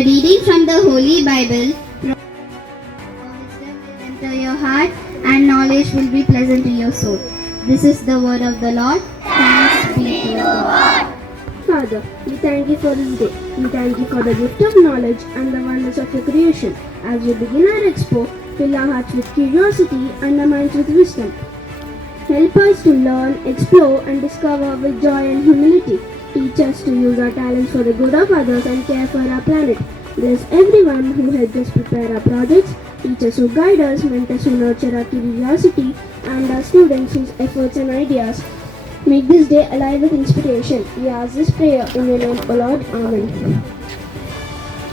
A reading from the Holy Bible. Wisdom will enter your heart and knowledge will be pleasant to your soul. This is the word of the Lord. Thanks be to God. Father, we thank you for this day. We thank you for the gift of knowledge and the wonders of your creation. As we begin our expo, fill our hearts with curiosity and our minds with wisdom. Help us to learn, explore and discover with joy and humility. Teach us to use our talents for the good of others and care for our planet. Bless everyone who helped us prepare our projects, teachers who guide us, mentors who nurture our curiosity, and our students whose efforts and ideas make this day alive with inspiration. We ask this prayer in your name, O Lord. Amen.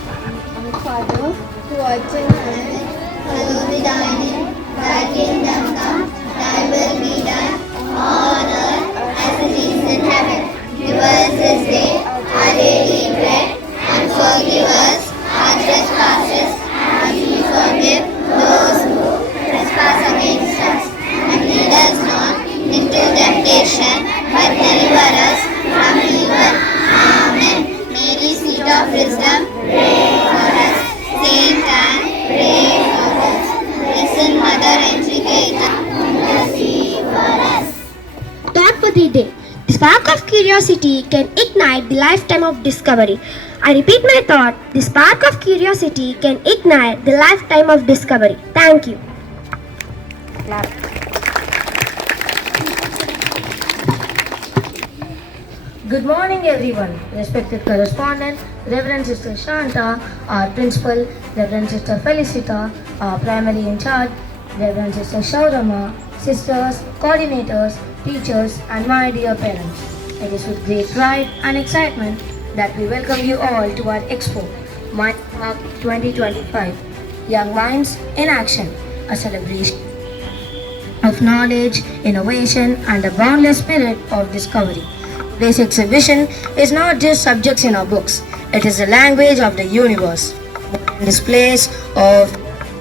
Our Father, who art in heaven, hallowed be thy name. Thy kingdom come, thy will be done, on earth as it is in heaven. Give us this day our daily bread, and forgive us our trespasses, as we forgive those who trespass against us. And lead us not into temptation, but deliver us from evil. Amen. Mary, seat of wisdom, pray for us. Saint Anne, pray for us. Blessed Mother Enriqueta, intercede for us. Thought for the day. The spark of curiosity can ignite the lifetime of discovery. I repeat my thought. The spark of curiosity can ignite the lifetime of discovery. Thank you. Good morning everyone. Respected correspondent, Reverend Sister Shanta, our principal, Reverend Sister Felicita, our primary in charge, Reverend Sister Shaurama, sisters, coordinators, teachers and my dear parents. It is with great pride and excitement that we welcome you all to our Expo, MINDSPARK' 2025, Young Minds in Action, a celebration of knowledge, innovation and a boundless spirit of discovery. This exhibition is not just subjects in our books, it is the language of the universe. Displays of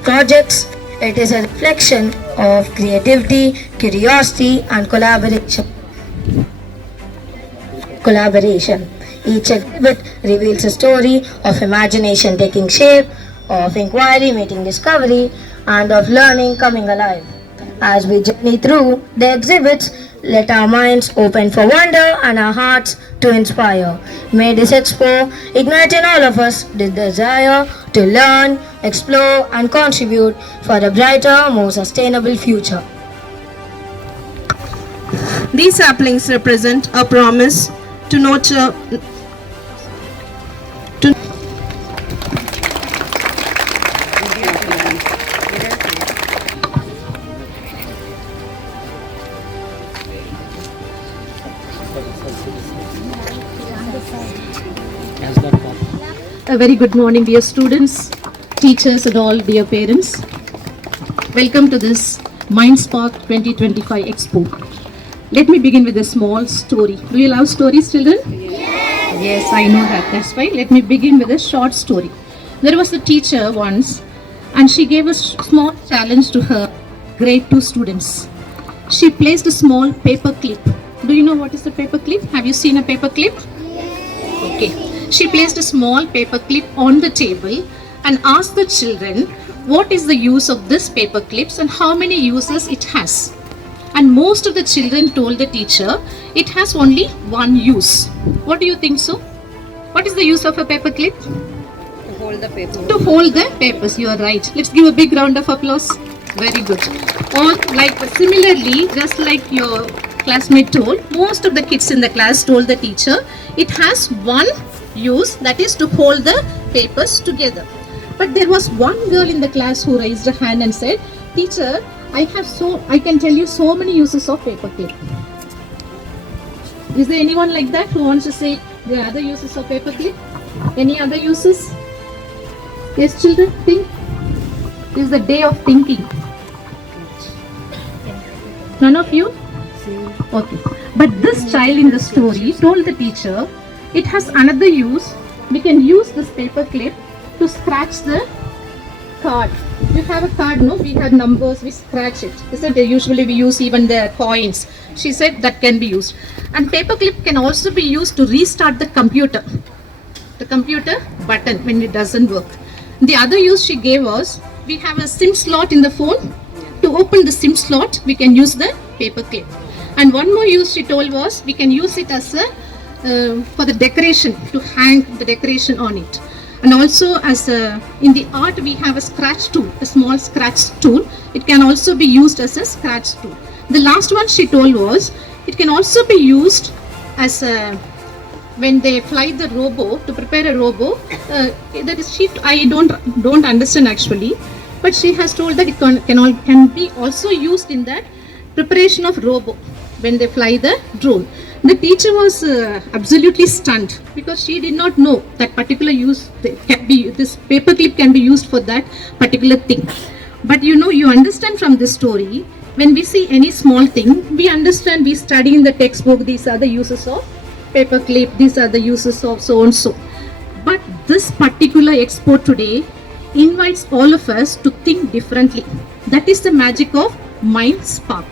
projects, it is a reflection of creativity, curiosity and collaboration. Each exhibit reveals a story of imagination taking shape, of inquiry meeting discovery and of learning coming alive. As we journey through the exhibits, let our minds open for wonder and our hearts to inspire. May this expo ignite in all of us the desire to learn, explore and contribute for a brighter, more sustainable future. These saplings represent a promise to nurture A very good morning, dear students, teachers and all dear parents. Welcome to this MINDSPARK' 2025 Expo. Let me begin with a small story. Do you love stories, children? Yes. Yes, I know that. That's why let me begin with a short story. There was a teacher once and she gave a small challenge to her grade 2 students. She placed a small paper clip. Do you know what is a paper clip? Have you seen a paper clip? Yes. Okay. She placed a small paper clip on the table and asked the children what is the use of this paper clips and how many uses it has. And most of the children told the teacher it has only one use. What do you think so? What is the use of a paper clip? To hold the paper. To hold the papers, you are right. Let's give a big round of applause. Very good. Or like similarly, just like your classmate told, most of the kids in the class told the teacher it has one use, that is to hold the papers together. But there was one girl in the class who raised her hand and said, "Teacher, I can tell you so many uses of paper clip." Is there anyone like that who wants to say there are other uses of paper clip? Any other uses? Yes, children, think. This is the day of thinking. None of you? Okay. But this child in the story told the teacher, it has another use. We can use this paper clip to scratch the card. You have a card, no? We have numbers, we scratch it. Isn't it? Usually we use even the coins. She said that can be used. And paper clip can also be used to restart the computer. The the computer button when it doesn't work. The other use she gave was, we have a SIM slot in the phone. To open the SIM slot, we can use the paper clip. And one more use she told was, we can use it as a for the decoration, to hang the decoration on it. And also as in the art we have a scratch tool, a small scratch tool. It can also be used as a scratch tool. The last one she told was, it can also be used as a, when they fly the robo, to prepare a robo. That is, I don't understand actually, but she has told that it can be also used in that preparation of robo when they fly the drone. The teacher was absolutely stunned because she did not know that particular use this paperclip can be used for that particular thing. But you understand from this story, when we see any small thing, we understand, we study in the textbook, these are the uses of paperclip, these are the uses of so and so. But this particular expo today invites all of us to think differently. That is the magic of MINDSPARK.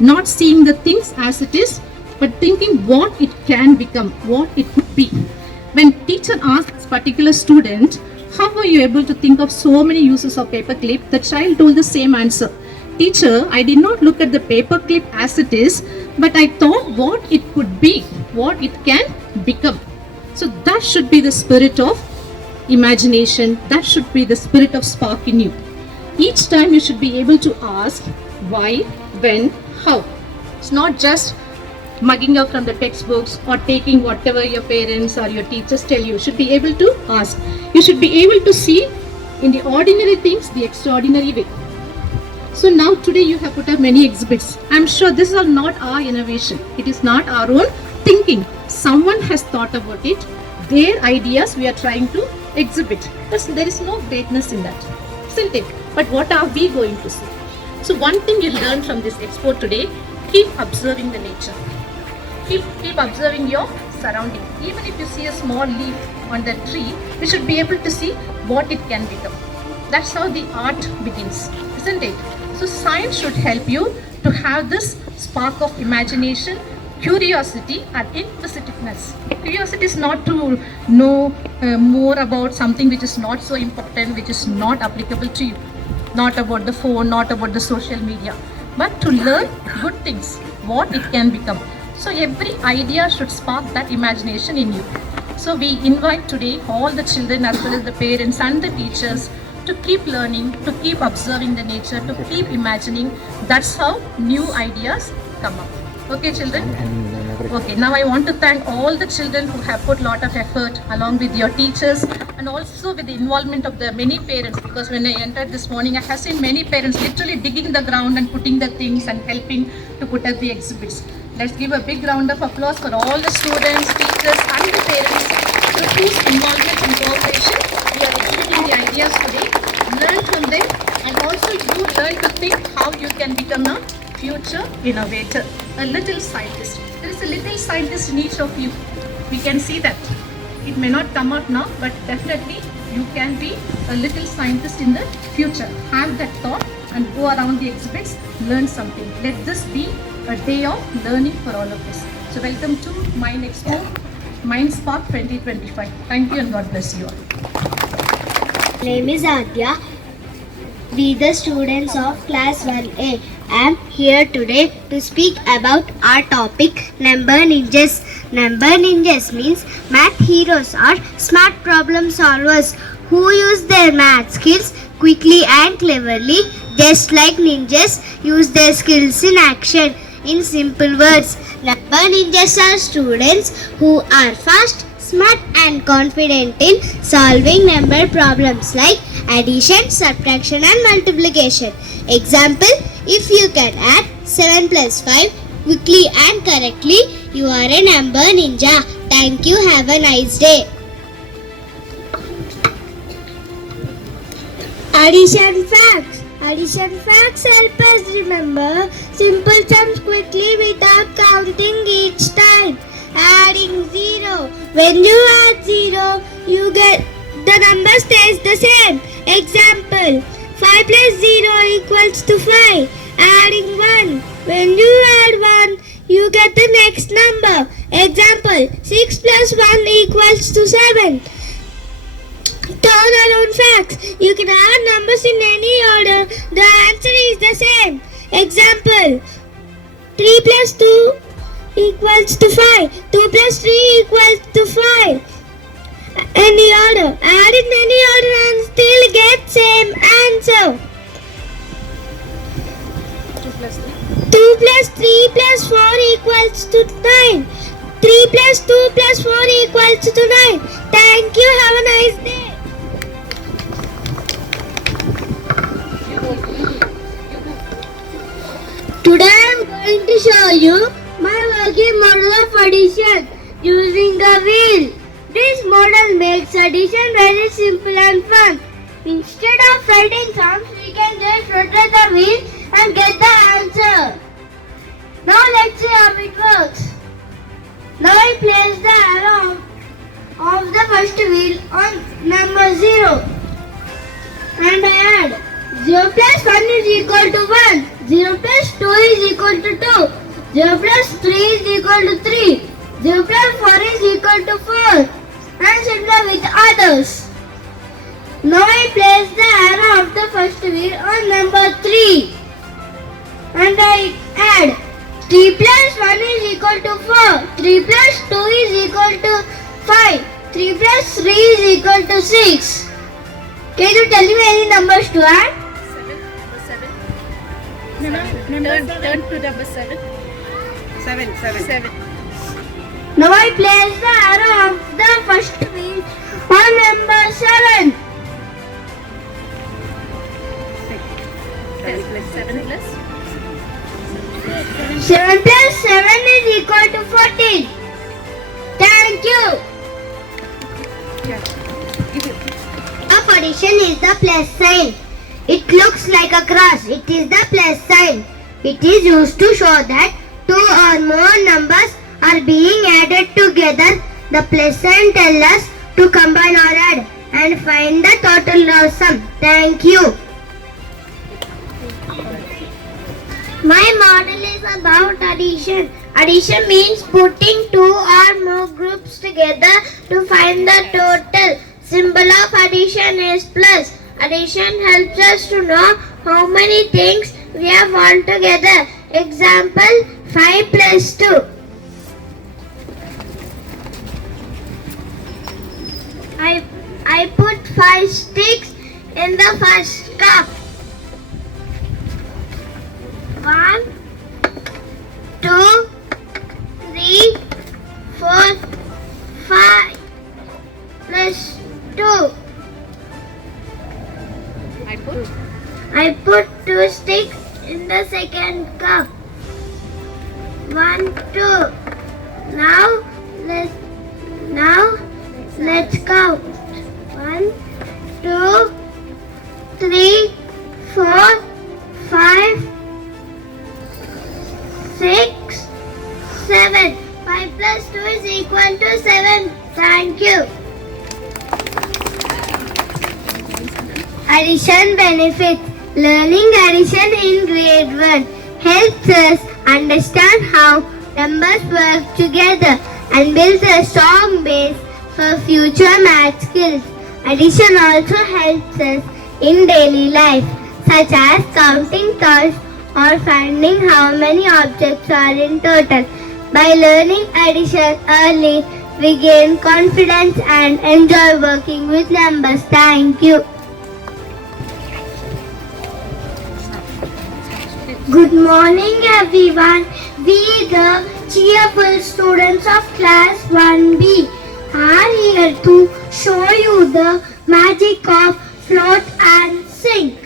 Not seeing the things as it is, but thinking what it can become, what it could be. When teacher asked this particular student, how were you able to think of so many uses of paperclip, the child told the same answer. Teacher, I did not look at the paperclip as it is, but I thought what it could be, what it can become. So that should be the spirit of imagination, that should be the spirit of spark in you. Each time you should be able to ask why, when, how. It's not just mugging up from the textbooks or taking whatever your parents or your teachers tell you. You should be able to ask. You should be able to see in the ordinary things the extraordinary way. So now today you have put up many exhibits. I'm sure this is not our innovation. It is not our own thinking. Someone has thought about it. Their ideas we are trying to exhibit. There is no greatness in that, isn't it? But what are we going to see? So one thing you learn from this expo today, keep observing the nature. Keep observing your surrounding. Even if you see a small leaf on the tree, you should be able to see what it can become. That's how the art begins, isn't it? So science should help you to have this spark of imagination, curiosity and inquisitiveness. Curiosity is not to know more about something which is not so important, which is not applicable to you. Not about the phone, not about the social media, but to learn good things, what it can become. So every idea should spark that imagination in you. So we invite today all the children as well as the parents and the teachers to keep learning, to keep observing the nature, to keep imagining. That's how new ideas come up. Okay, children? Okay, now I want to thank all the children who have put a lot of effort along with your teachers and also with the involvement of the many parents, because when I entered this morning, I have seen many parents literally digging the ground and putting the things and helping to put up the exhibits. Let's give a big round of applause for all the students, teachers and the parents with whose involvement and cooperation we are exhibiting the ideas today. Learn from them and also you learn to think how you can become a future innovator, a little scientist. There is a little scientist in each of you. We can see that. It may not come out now, but definitely you can be a little scientist in the future. Have that thought and go around the exhibits, learn something. Let this be a day of learning for all of us. So welcome to Mind Expo, MINDSPARK 2025. Thank you and God bless you all. My name is Adya. We the students of class 1A. I am here today to speak about our topic Number Ninjas. Number Ninjas means math heroes or smart problem solvers who use their math skills quickly and cleverly, just like ninjas use their skills in action. In simple words, Number Ninjas are students who are fast, smart and confident in solving number problems like addition, subtraction and multiplication. Example, if you can add 7 plus 5 quickly and correctly, you are a number ninja. Thank you. Have a nice day. Addition facts. Addition facts help us remember simple sums quickly without counting each time. Adding 0. When you add 0, you get the number stays the same. Example, 5 plus 0 equals to 5. Adding 1. When you add 1, you get the next number. Example, 6 plus 1 equals equals to 7. Turn around facts. You can add numbers in any order. The answer is the same. Example. 3 plus 2 equals to 5. 2 plus 3 equals to 5. Any order. Add in any order and still get same answer. 2 plus 3 plus 4 equals to 9. 3 plus 2 plus 4 equals to 9. Thank you. Have a nice day. Today I am going to show you my working model of addition using the wheel. This model makes addition very simple and fun. Instead of writing sums, we can just rotate the wheel and get the answer. Now let's see how it works. Now I place the arrow of the first wheel on number 0 and I add 0 plus 1 is equal to 1, 0 plus 2 is equal to 2, 0 plus 3 is equal to 3, 0 plus 4 is equal to 4 and similar with others. Now I place the arrow of the first wheel on number 3 and I add 3 plus 1 is equal to 4, 3 plus 2 is equal to 5, 3 plus 3 is equal to 6. Can you tell me any numbers to add? Turn to number 7. 7. Now I place the arrow of the first wheel on number 7. 7 plus 7 plus 7 is equal to 14. Thank you. Of addition is the plus sign. It looks like a cross. It is the plus sign. It is used to show that two or more numbers are being added together. The plus sign tells us to combine or add and find the total or sum. Thank you. My model is about addition. Addition means putting two or more groups together to find the total. Symbol of addition is plus. Addition helps us to know how many things we have all together. Example 5 plus 2. I put 5 sticks in the first cup. 1, 2, 3, 4, 5 plus 2. I put 2 sticks in the second cup. 1, 2. Now let's count. 1, 2, 3, 4, 5, 6, 7. 5 plus 2 is equal to 7. Thank you. Addition benefits. Learning addition in grade 1 helps us understand how numbers work together and builds a strong base for future math skills. Addition also helps us in daily life, such as counting toys or finding how many objects are in total. By learning addition early, we gain confidence and enjoy working with numbers. Thank you. Good morning everyone. We the cheerful students of class 1B are here to show you the magic of float and sink.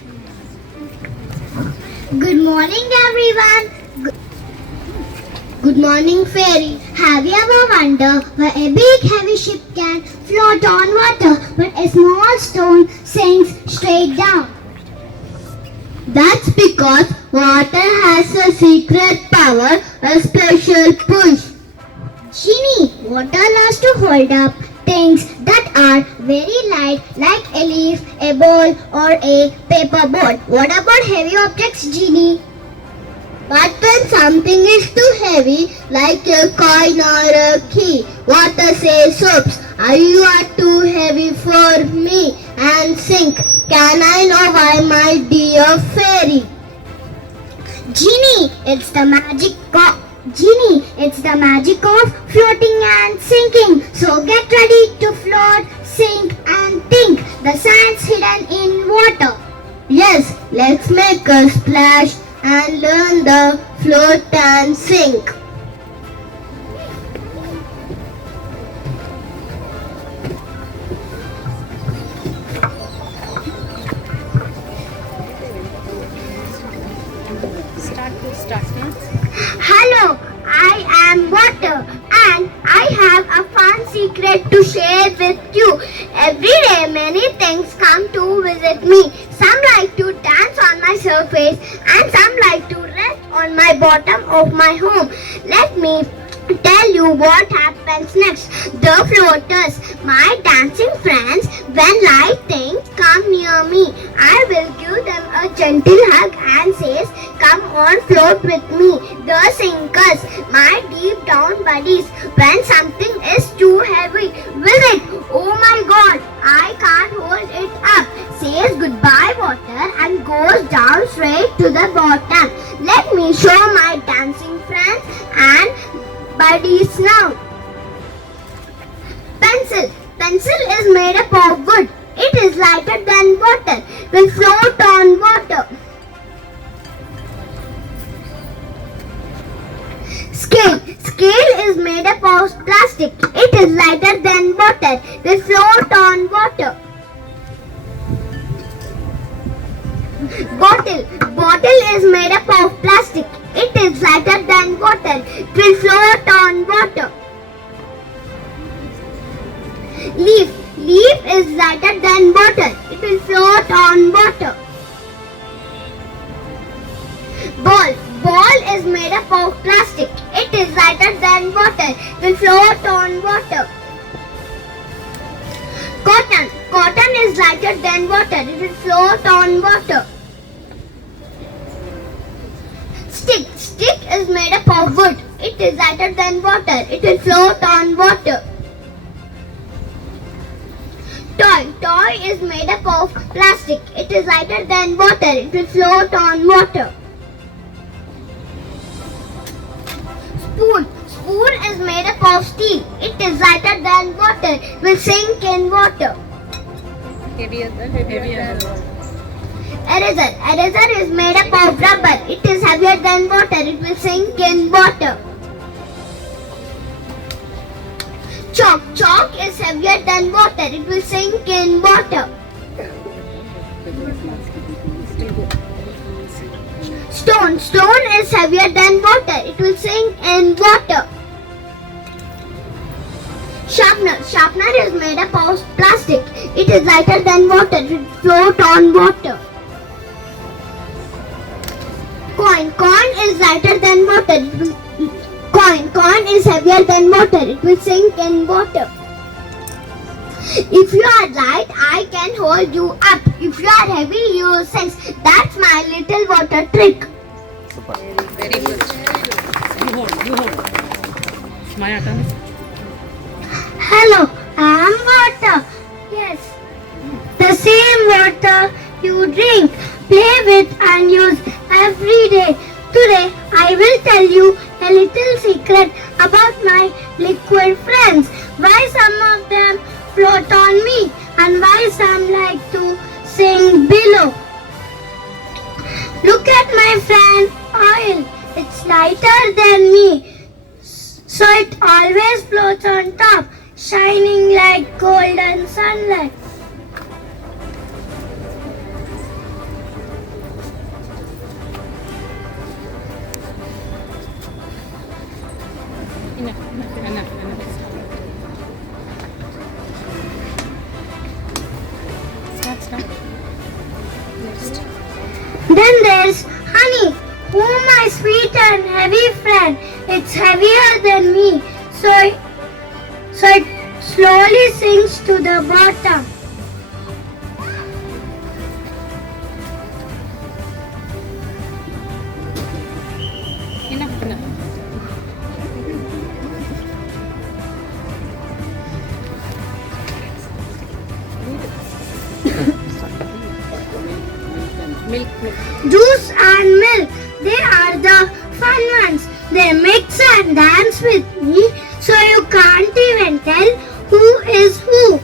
Good morning everyone. Good morning fairy. Have you ever wondered why a big heavy ship can float on water but a small stone sinks straight down? That's because water has a secret power, a special push. Genie, water loves to hold up things that are very light like a leaf, a ball or a paper boat. What about heavy objects, Genie? But when something is too heavy like a coin or a key, water says oops, You are too heavy for me and sink. Can I know why, my dear fairy? Genie, it's the magic of floating and sinking. So get ready to float, sink and think. The science hidden in water. Yes, let's make a splash and learn the float and sink. Hello, I am Water and I have a fun secret to share with you. Every day many things come to visit me. Some like to dance on my surface and some like to rest on my bottom of my home. Let me tell you what happens next. The floaters, my dancing friends, when light things come near me, I will give them a gentle hug and says, come on, float with me. The sinkers, my deep down buddies, when something is too heavy, will it? Oh my God, I can't hold it up. Says goodbye water and goes down straight to the bottom. Let me show my dancing friends and buddies now. Pencil. Pencil is made up of wood. It is lighter than water. Will float on water. Scale. Scale is made up of plastic. It is lighter than water. Will float on water. Bottle. Bottle is made up of plastic. It is lighter than water. It will float on water. Leaf. Leaf is lighter than water. It will float on water. Ball. Ball is made up of plastic. It is lighter than water. It will float on water. Cotton. Cotton is lighter than water. It will float on water. Stick. Stick is made up of wood. It is lighter than water. It will float on water. Toy. Toy is made up of plastic. It is lighter than water. It will float on water. Spoon. Spoon is made up of steel. It is lighter than water. It will sink in water. Heavier than Eraser. Eraser is made up of rubber. It is heavier than water. It will sink in water. Chalk. Chalk is heavier than water. It will sink in water. Stone. Stone is heavier than water. It will sink in water. Sharpener. Sharpener is made up of plastic. It is lighter than water. It will float on water. Coin. Coin is lighter than water. Coin is heavier than water. It will sink in water. If you are light, I can hold you up. If you are heavy, you will sink. That's my little water trick. Very good. You hold. Maya, turn. Hello, I am water. Yes, the same water you drink, play with and use every day. Today, I will tell you a little secret about my liquid friends. Why some of them float on me and why some like to sing below. Look at my friend oil. It's lighter than me, so it always floats on top, shining like golden sunlight. Enough. Start. Next. Then there's honey. Oh, my sweet and heavy friend. It's heavier than me, so it slowly sinks to the bottom. Enough. They mix and dance with me, so you can't even tell who is who.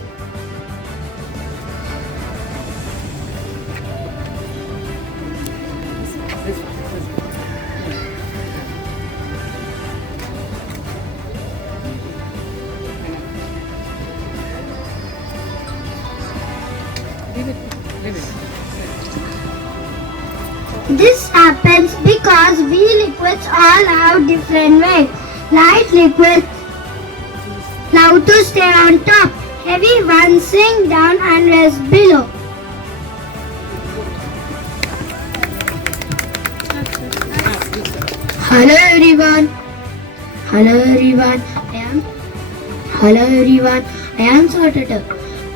This happens because we liquids all have different weights. Light liquids love to stay on top, heavy ones sink down and rest below. Hello everyone. Hello everyone. I am saltwater,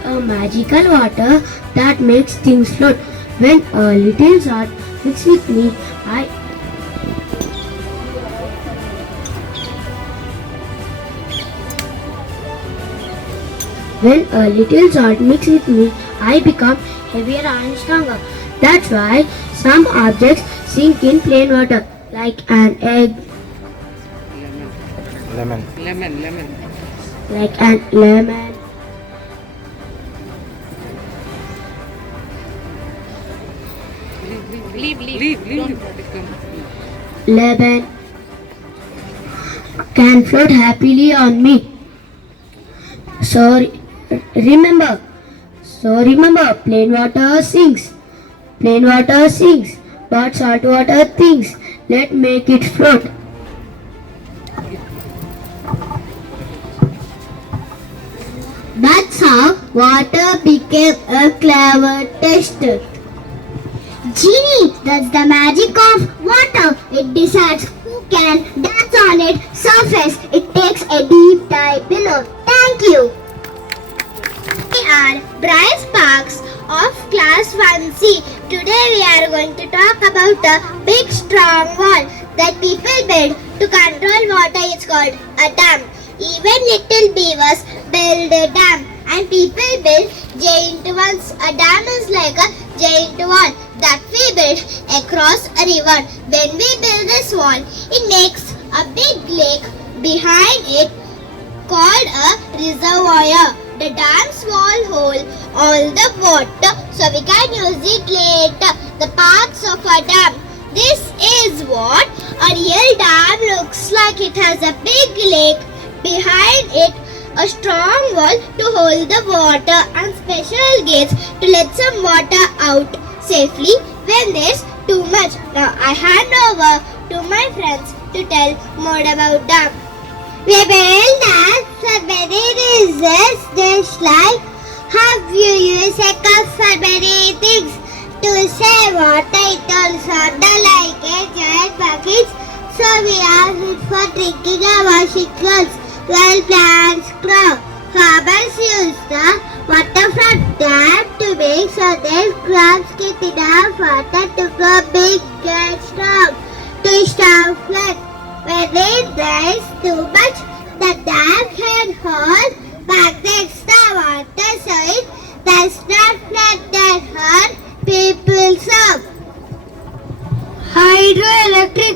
a magical water that makes things float. When a little salt mix with me, I become heavier and stronger. That's why some objects sink in plain water, like an egg, like an lemon. Lemon can float happily on me. So remember, plain water sinks, but salt water thinks. Let's make it float. That's how water became a clever tester. Genie, that's the magic of water. It decides who can dance on its surface. It takes a deep dive below. Thank you. We are bright sparks of class 1C. Today we are going to talk about a big strong wall that people build to control water. It's called a dam. Even little beavers build a dam and people build giant ones. A dam is like a giant wall that we build across a river. When we build this wall, it makes a big lake behind it called a reservoir. The dam's wall hold all the water so we can use it later. The parts of a dam. This is what a real dam looks like. It has a big lake behind it, a strong wall to hold the water and special gates to let some water out safely when there's too much. Now I hand over to my friends to tell more about dam. We build dams for many reasons, just like how you use a cup for many things. To save water, it also like a giant bucket, so we use it for drinking and washing clothes. While plants grow, farmers use the water from dam to make so their crops get enough water to grow big and strong. To stop flood, when it rains too much, the dam can hold back the extra water so it does not flood and hurt people's homes. Hydroelectric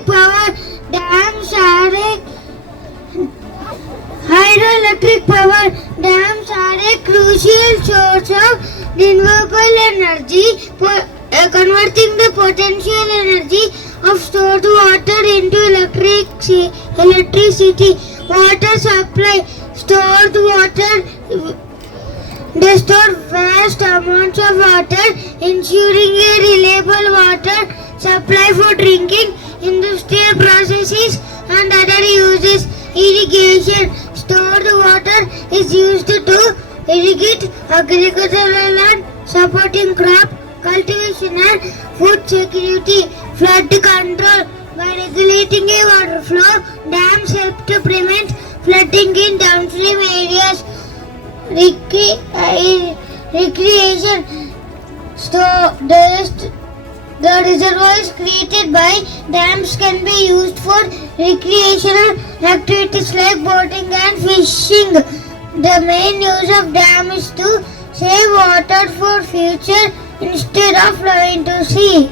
power dams are a crucial source of renewable energy, converting the potential energy of stored water into electricity. Water supply. Stored water. They store vast amounts of water, ensuring a reliable water supply for drinking, industrial processes and other uses. Irrigation. Stored water is used to irrigate agricultural land, supporting crop cultivation and food security. Flood control. By regulating a water flow, dams help to prevent flooding in downstream areas. Recreation. The reservoirs created by dams can be used for recreational activities like boating and fishing. The main use of dam is to save water for future instead of flowing to sea.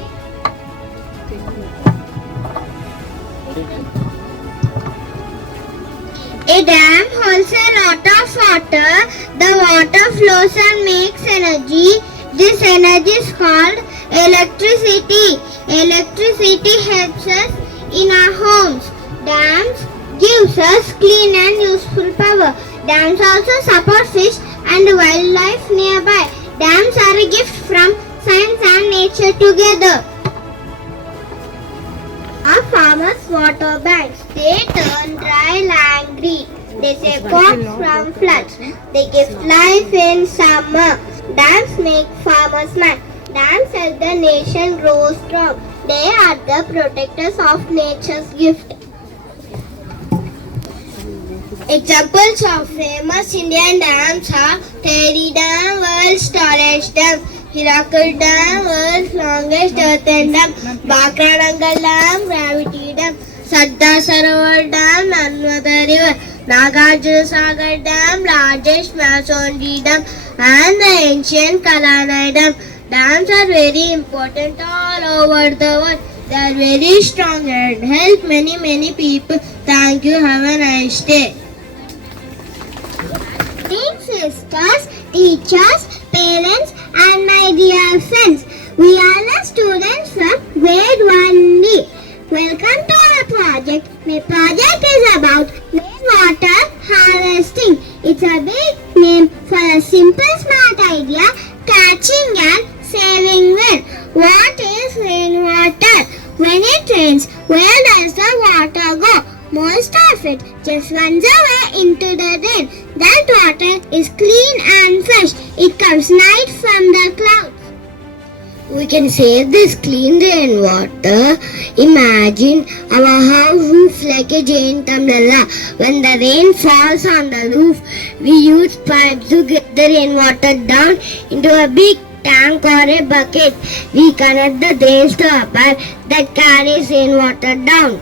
A dam holds a lot of water. The water flows and makes energy. This energy is called electricity. Electricity helps us in our homes. Dams gives us clean and useful power. Dams also support fish and wildlife nearby. Dams are a gift from science and nature together. Our farmers' water banks, they turn dry land green. They save crops from floods. They give life in summer. Dams make farmers smile. Dams help the nation grow strong. They are the protectors of nature's gift. Examples of famous Indian dams are Tehri Dam, World's tallest dam; Hirakud Dam, world's longest earthen dam; Bakranangal Dam, gravity dam; Sardar Sarovar Dam, Narmada river; Nagarjuna Sagar Dam, largest masonry dam; and the ancient Kalanai Dam. Dams are very important all over the world. They are very strong and help many people. Thank you. Have a nice day. Sisters, teachers, parents, and my dear friends, we are the students from grade 1D. Welcome to our project. My project is about rainwater harvesting. It's a big name for a simple smart idea: catching and saving rain. What is rainwater? When it rains, where does the water go? Most of it just runs away into the rain. That water is clean and fresh. It comes night from the clouds. We can save this clean rainwater. Imagine our house roof like a giant umbrella. When the rain falls on the roof, we use pipes to get the rainwater down into a big tank or a bucket. We connect the drains to a pipe that carries rainwater down.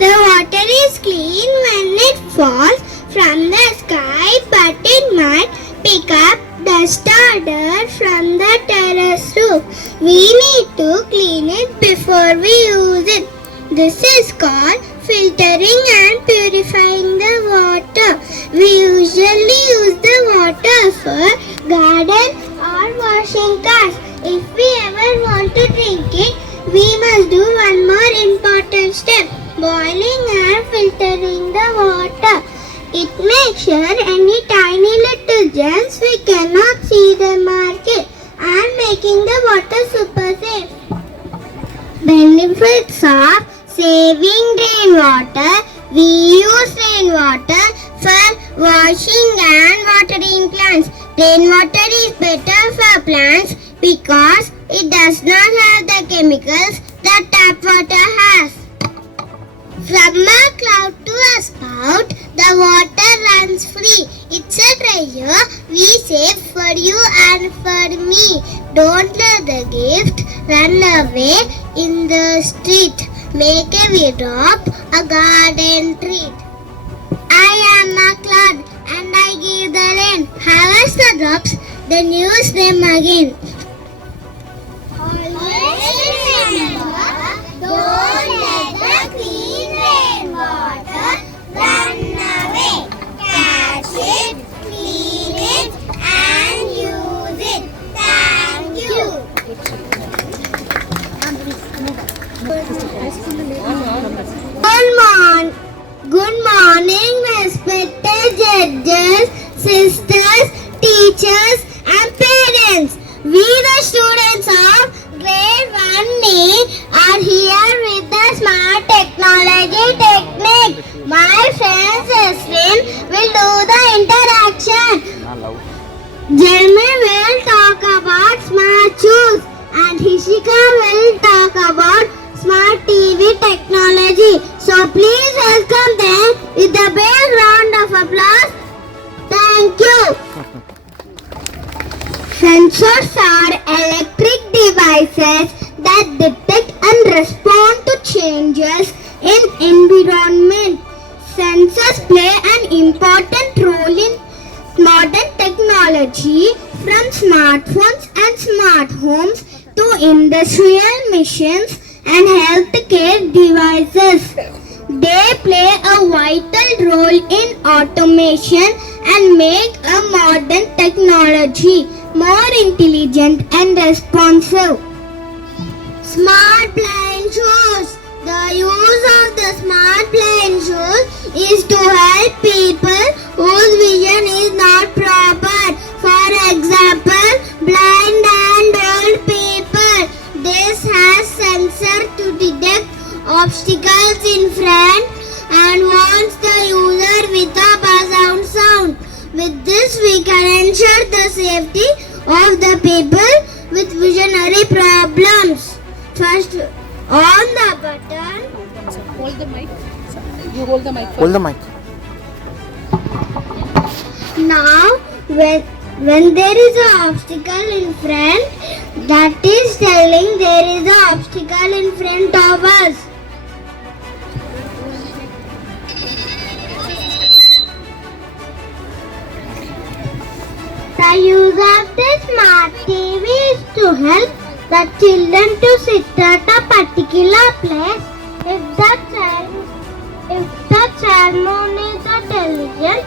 The water is clean when it falls from the sky, but it might pick up dust or dirt from the terrace roof. We need to clean it before we use it. This is called filtering and purifying the water. We usually use the water for garden or washing cars. If we ever want to drink it, we must do one more important step: boiling and filtering the water. It makes sure any tiny little germs we cannot see them are killed and making the water super safe. Benefits of saving rainwater: we use rainwater for washing and watering plants. Rainwater is better for plants because it does not have the chemicals that tap water has. From a cloud to a spout, the water runs free. It's a treasure we save for you and for me. Don't let the gift run away in the street. Make every drop a garden treat. I am a cloud and I give the rain. Harvest the drops, then use them again. Always remember, don't let the clean rainwater run away. Catch it, clean it, and use it. Thank you. Good morning, respected judges, sisters, teachers, and parents. We, the students of grade 1D, are here with the smart technology technique. My friend Cisce will do the interaction. Jeremy will talk about smart shoes, and Hishika will talk about smart TV technology. So please welcome them with a big round of applause. Thank you. Sensors are electric devices that detect and respond to changes in environment. Sensors play an important role in modern technology, from smartphones and smart homes to industrial machines and healthcare devices. They play a vital vital role in automation and make a modern technology more intelligent and responsive. Smart blind shoes. The use of the smart blind shoes is to help people whose vision is not proper. For example, blind and old people. This has sensor to detect obstacles in front and warns the user with a buzz sound. With this, we can ensure the safety of the people with visionary problems. First, on the button. Hold the mic. You hold the mic. Hold the mic. Now, when there is an obstacle in front, that is telling there is an obstacle in front of us. The use of the smart TV is to help the children to sit at a particular place. If the child needs a television,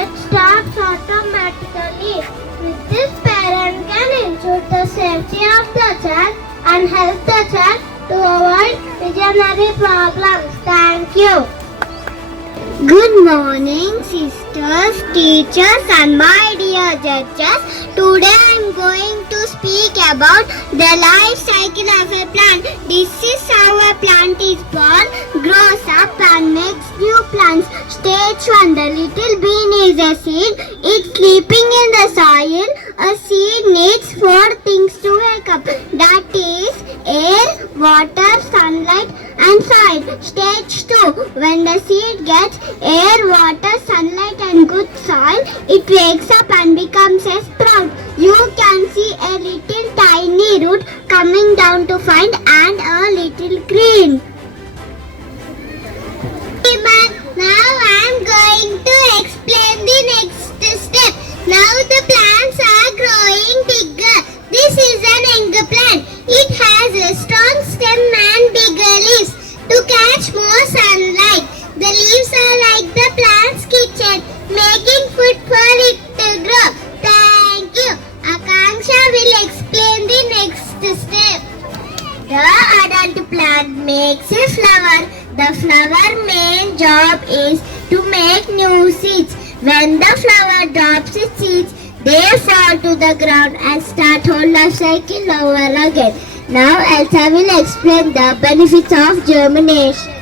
it stops automatically. With this, parent can ensure the safety of the child and help the child to avoid visionary problems. Thank you. Good morning, sisters, teachers, and my dear judges. Today I am going to speak about the life cycle of a plant. This is how a plant is born, grows up, and makes new plants. Stage 1. The little bean is a seed. It's sleeping in the soil. A seed needs 4 things to wake up. That is air, water, sunlight, and soil. Stage 2. When the seed gets air, water, sunlight, and good soil, it wakes up and becomes a sprout. You can see a little tiny root coming down to find and a little green. Now I am going to explain the next step. Now the plants are growing bigger. This is an young plant. It has a strong stem and bigger leaves to catch more sunlight. The leaves are like the plant's kitchen, making food for it to grow. Thank you. Akanksha will explain the next step. The adult plant makes a flower. The flower main job is to make new seeds. When the flower drops its seeds, they fall to the ground and start whole life cycle over again. Now Elsa will explain the benefits of germination.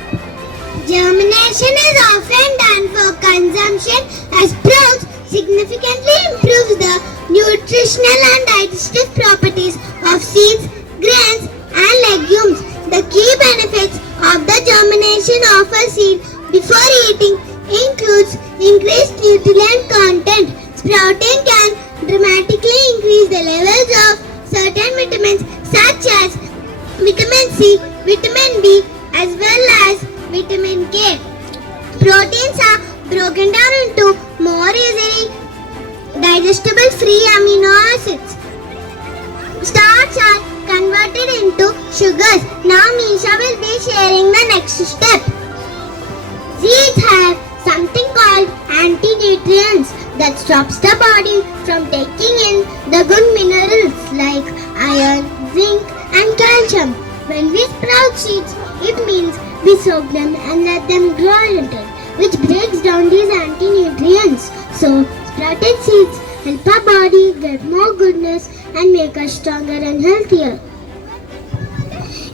Germination is often done for consumption as sprouts significantly improves the nutritional and digestive properties of seeds, grains, and legumes. The key benefits of the germination of a seed before eating includes increased nutrient content. Sprouting can dramatically increase the levels of certain vitamins such as vitamin C, vitamin B, as well as vitamin K. Proteins are broken down into more easily digestible free amino acids. Starch are converted into sugars. Now Misha will be sharing the next step. Seeds have something called anti-nutrients that stops the body from taking in the good minerals like iron, zinc, and calcium. When we sprout seeds, it means we soak them and let them grow a little, which breaks down these anti-nutrients. So, sprouted seeds help our body get more goodness and make us stronger and healthier.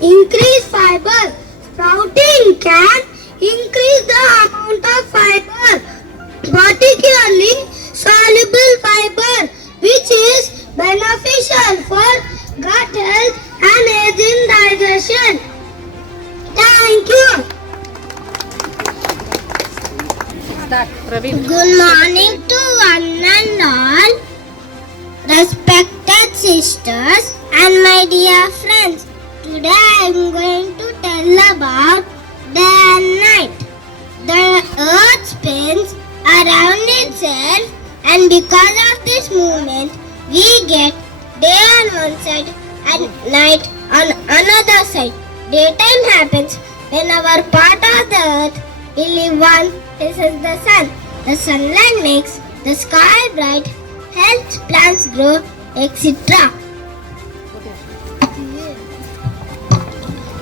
Increase fiber. Sprouting can increase the amount of fiber, particularly soluble fiber, which is beneficial for gut health and aid in digestion. Thank you. Start, Praveen. Good morning to one and all, respected sisters and my dear friends. Today I am going to tell about day and night. The earth spins around itself, and because of this movement, we get day on one side and night on another side. Daytime happens when our part of the earth we live on This is the sun. The sunlight makes the sky bright, helps plants grow, etc.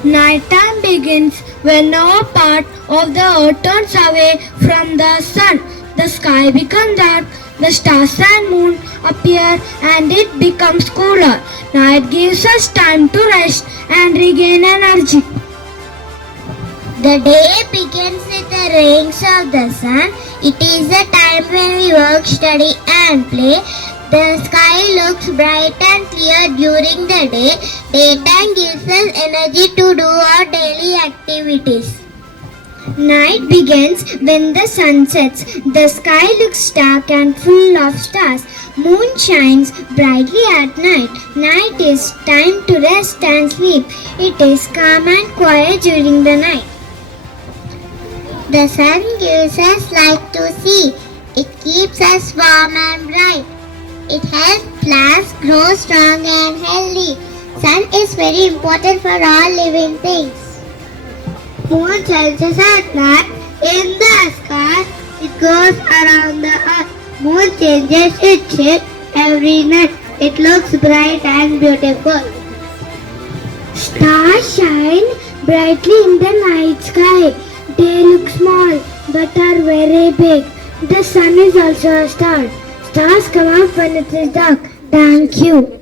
Nighttime begins when no part of the earth turns away from the sun. The sky becomes dark, the stars and moon appear and it becomes cooler. Night gives us time to rest and regain energy. The day begins with the rays of the sun. It is a time when we work, study and play. The sky looks bright and clear during the day. Daytime gives us energy to do our daily activities. Night begins when the sun sets. The sky looks dark and full of stars. Moon shines brightly at night. Night is time to rest and sleep. It is calm and quiet during the night. The sun gives us light to see. It keeps us warm and bright. It helps plants grow strong and healthy. Sun is very important for all living things. Moon shines at night in the sky. It goes around the earth. Moon changes its shape every night. It looks bright and beautiful. Stars shine brightly in the night sky. They look small but are very big. The sun is also a star. Stars come out when it is dark. Thank you.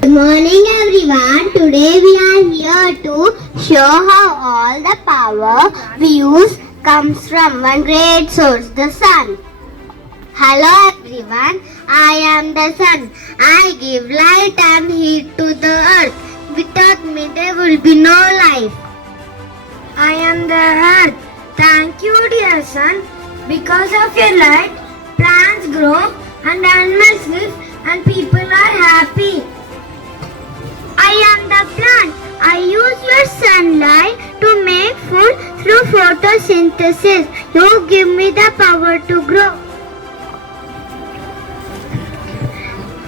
Good morning everyone. Today we are here to show how all the power we use comes from one great source, the sun. Hello everyone. I am the sun. I give light and heat to the earth. Without me there will be no life. I am the earth. Thank you, dear sun. Because of your light, plants grow and animals live and people are happy. I am the plant. I use your sunlight to make food through photosynthesis. You give me the power to grow.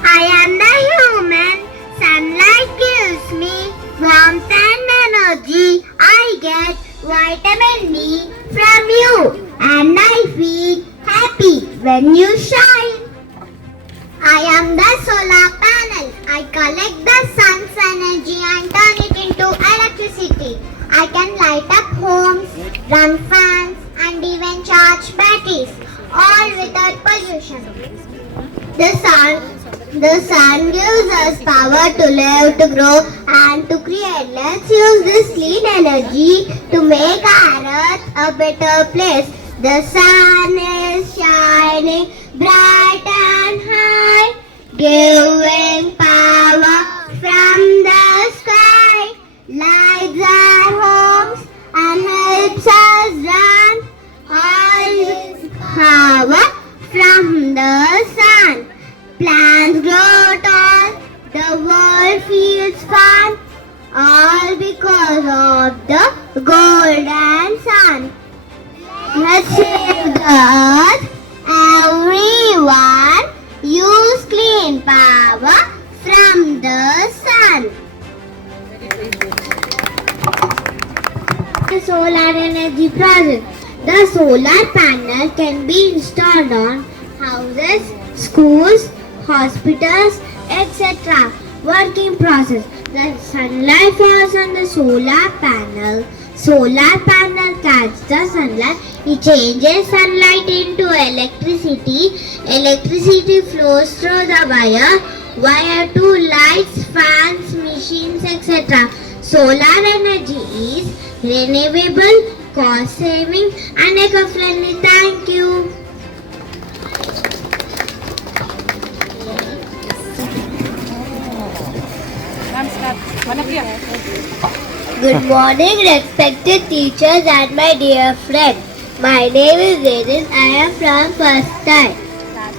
I am the human. Sunlight gives me warmth and energy. I get vitamin D from you and I feel happy when you shine. I am the solar panel. I collect the sun's energy and turn it into electricity. I can light up homes, run fans and even charge batteries, all without pollution. The sun gives us power to live, to grow and to create. Let's use this clean energy to make our earth a better place. The sun is shining bright and high, giving power from the sky. Lights our homes and helps us run. All this power from the sun. Plants grow tall, the world feels fun, all because of the golden sun. Let's save the earth, everyone. Use clean power from the sun. The solar energy process. The solar panel can be installed on houses, schools, hospitals, etc. Working process. The sunlight falls on the solar panel. Solar panel catches the sunlight. It changes sunlight into electricity. Electricity flows through the wire to lights, fans, machines, etc. Solar energy is renewable, cost saving and eco-friendly. Thank you. Good morning, respected teachers and my dear friends. My name is Zaiden. I am from first time.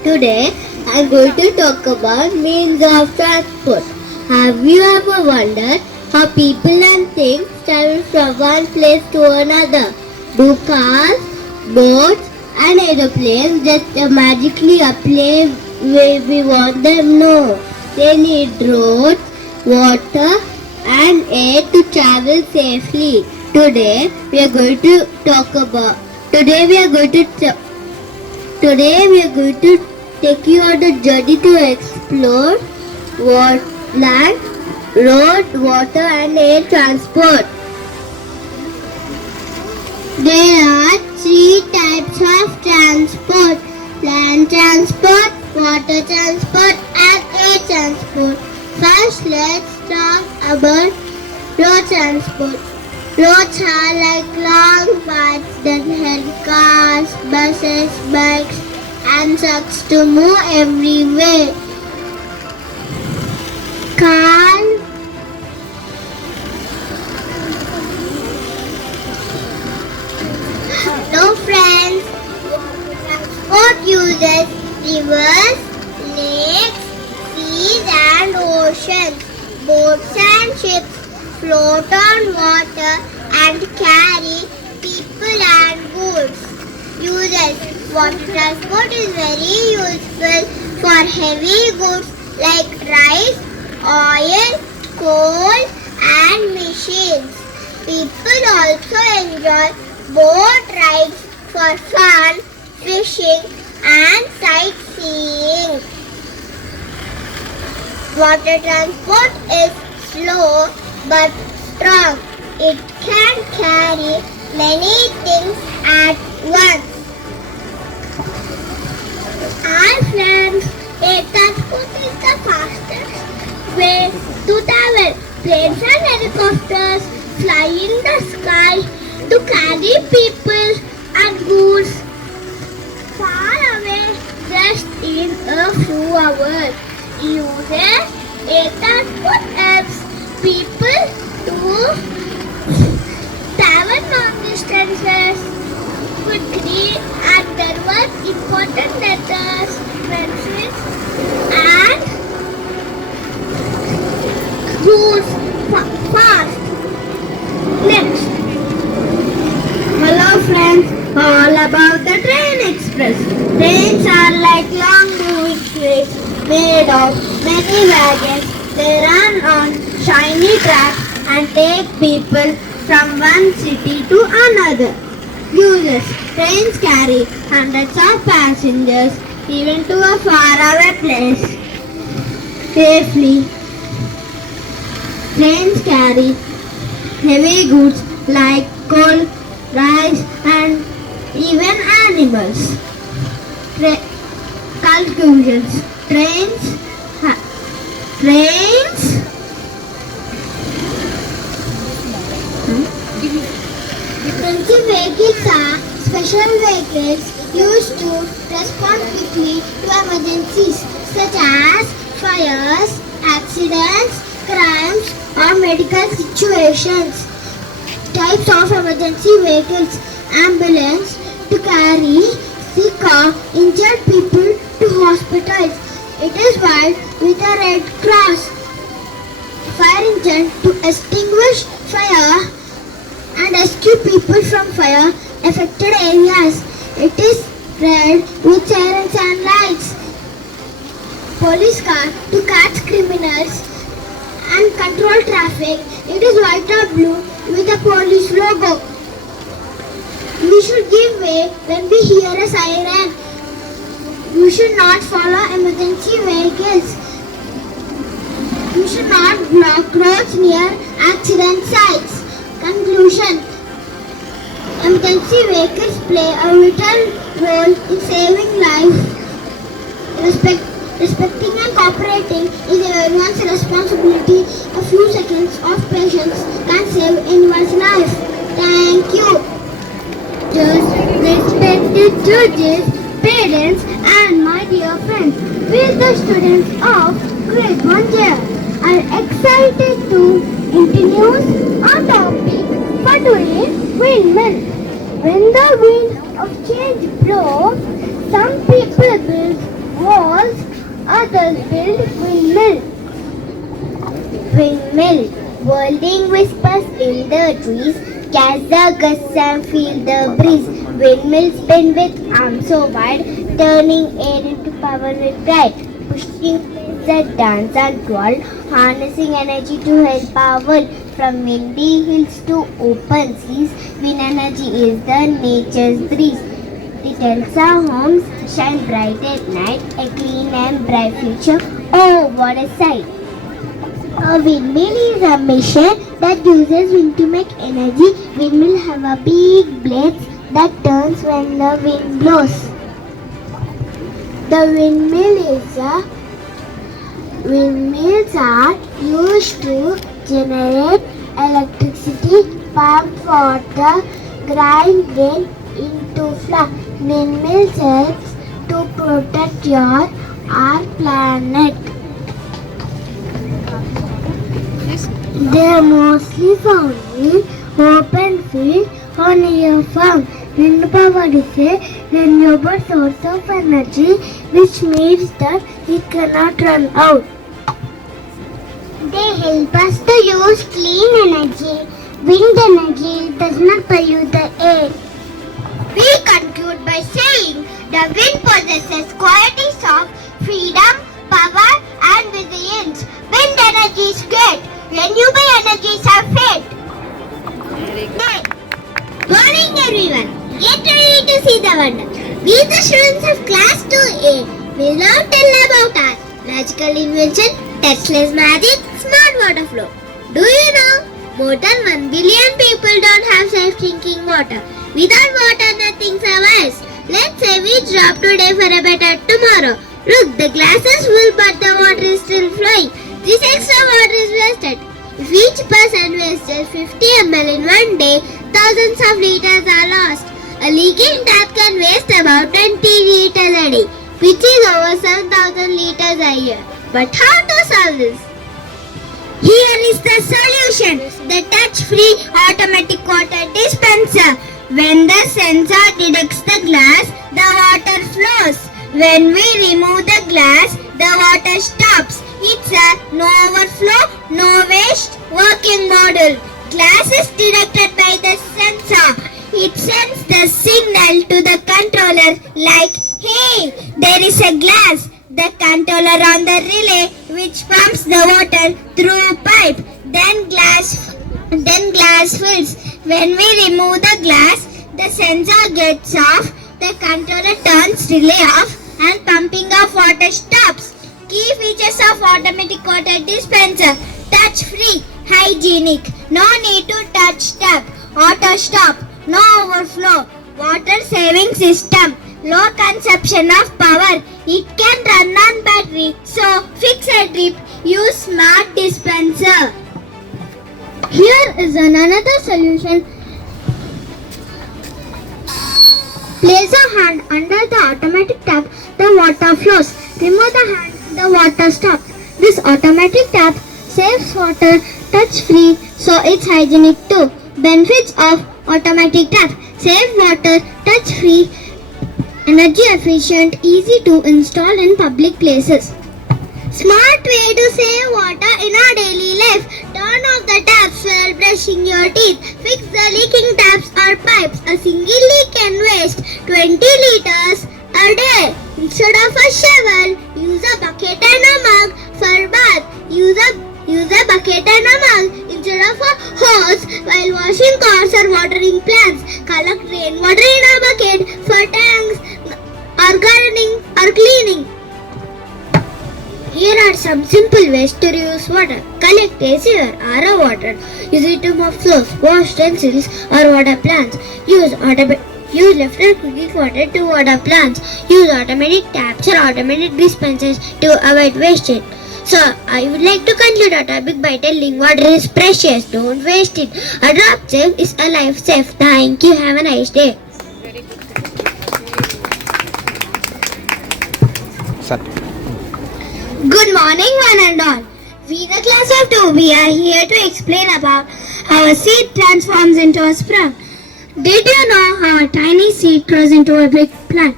Today, I am going to talk about means of transport. Have you ever wondered how people and things travel from one place to another? Do cars, boats and aeroplanes just magically appear where we want them? No. They need roads, water and air to travel safely. Today we are going to talk about. Today we are going to. Today we are going to take you on a journey to explore land, road, water, and air transport. There are three types of transport: land transport, water transport, and air transport. First, let's talk about road transport. Roads are like long paths that help cars, buses, bikes, and trucks to move everywhere. Cars. Hello friends. Transport uses rivers, lakes, seas, and oceans. Boats and ships float on water and carry people and goods. Uses. Water transport is very useful for heavy goods like rice, oil, coal, and machines. People also enjoy boat rides for fun, fishing, and sightseeing. Water transport is slow but strong. It can carry many things at once. Our friends, air transport is the fastest way to travel. Planes and helicopters fly in the sky to carry people and goods far away just in a few hours. Uses air transport helps people to travel long distances quickly and deliver important letters, messages, and goods fast. Next. Hello friends, all about the train express. Trains are like long moving trains made of many wagons. They run on shiny tracks and take people from one city to another. Uses. Trains carry hundreds of passengers even to a faraway place safely. Trains carry heavy goods like coal, rice, and even animals. Conclusions. Defensive vehicles are special vehicles used to respond quickly to emergencies such as fires, accidents, crimes, or medical situations. Types of emergency vehicles: ambulance to carry sick or injured people to hospitals. It is white with a red cross. Fire engine to extinguish fire and rescue people from fire affected areas. It is red with sirens and lights. Police car to catch criminals and control traffic. It is white or blue with a police logo. We should give way when we hear a siren. You should not follow emergency vehicles. You should not block roads near accident sites. Conclusion. Emergency vehicles play a vital role in saving life. Respecting and cooperating is everyone's responsibility. A few seconds of patience can save anyone's life. Thank you. Just respected judges, parents, and my dear friends, we the students of grade 1J are excited to introduce our topic for today: windmill. When the wind of change blows, some people build walls, others build windmill. Windmill. Whirling whispers in the trees, catch the gusts and feel the breeze. Windmills spin with arms so wide, turning air into power with pride, pushing that dance and twirl, harnessing energy to help our world. From windy hills to open seas, wind energy is the nature's breeze. It helps our homes shine bright at night, a clean and bright future. Oh, what a sight! A windmill is a machine that uses wind to make energy. Windmill have a big blades that turns when the wind blows. Windmills are used to generate electricity, pump water, grind grain into flour. Windmills helps to protect our planet. They are mostly found in open fields or near farms. Wind power is a renewable source of energy, which means that it cannot run out. They help us to use clean energy. Wind energy does not pollute the air. We conclude by saying the wind possesses qualities of freedom, power, and resilience. Wind energy is great. Renewable energies are fate. Good morning, everyone. Get ready to see the wonder. We, the students of class 2A, will now tell about our magical invention, touchless magic, smart water flow. Do you know? More than 1 billion people don't have safe drinking water. Without water, nothing survives. Let's say we drop today for a better tomorrow. Look, the glass is full but the water is still flowing. This extra water is wasted. If each person wastes 50 ml in one day, thousands of liters are lost. A leaking tap can waste about 20 liters a day, which is over 7,000 liters a year. But how to solve this? Here is the solution, the touch-free automatic water dispenser. When the sensor detects the glass, the water flows. When we remove the glass, the water stops. It's a no overflow, no waste working model. Glass is detected by the sensor. It sends the signal to the controller like, hey, there is a glass. The controller on the relay which pumps the water through pipe. Then glass fills. When we remove the glass, the sensor gets off. The controller turns relay off and pumping of water stops. Key features of automatic water dispenser: touch free, hygienic, no need to touch tap, auto stop, no overflow, water saving system, low consumption of power. It can run on battery, so fix a drip, use smart dispenser. Here is another solution. Place a hand under the automatic tap, the water flows. Remove the hand, the water stops. This automatic tap saves water, touch free, so it's hygienic too. Benefits of automatic tap: save water, touch free, energy efficient, easy to install in public places. Smart way to save water in our daily life. Turn off the taps while brushing your teeth. Fix the leaking taps or pipes. A single leak can waste 20 liters a day. Instead of a shovel, use a bucket and a mug for bath. Use a bucket and a mug instead of a hose while washing cars or watering plants. Collect rainwater in a bucket for tanks or gardening or cleaning. Here are some simple ways to reuse water. Collect a sewer, RO water. Use it to mop floors, wash utensils or water plants. Use leftover cooking water to water plants. Use automatic taps or automatic dispensers to avoid wastage. So, I would like to conclude our topic by telling water is precious. Don't waste it. A drop save is a life save. Thank you. Have a nice day. Good morning, one and all. We, the class of 2, we are here to explain about how a seed transforms into a sprout. Did you know how a tiny seed grows into a big plant?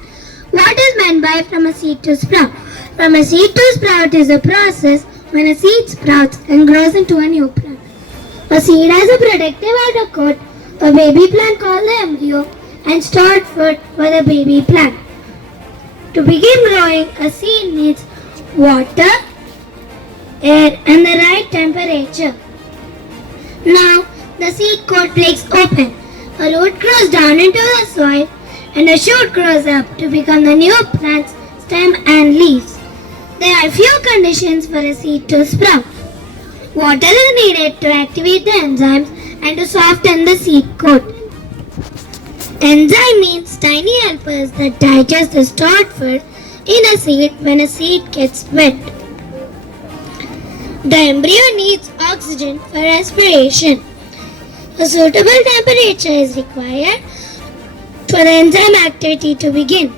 What is meant by from a seed to sprout? From a seed to sprout is a process when a seed sprouts and grows into a new plant. A seed has a protective outer coat, a baby plant called the embryo, and stored food for the baby plant. To begin growing, a seed needs water, air and the right temperature. Now the seed coat breaks open. A root grows down into the soil and a shoot grows up to become the new plant's stem and leaves. There are few conditions for a seed to sprout. Water is needed to activate the enzymes and to soften the seed coat. Enzyme means tiny helpers that digest the stored food in a seed when a seed gets wet. The embryo needs oxygen for respiration. A suitable temperature is required for the enzyme activity to begin.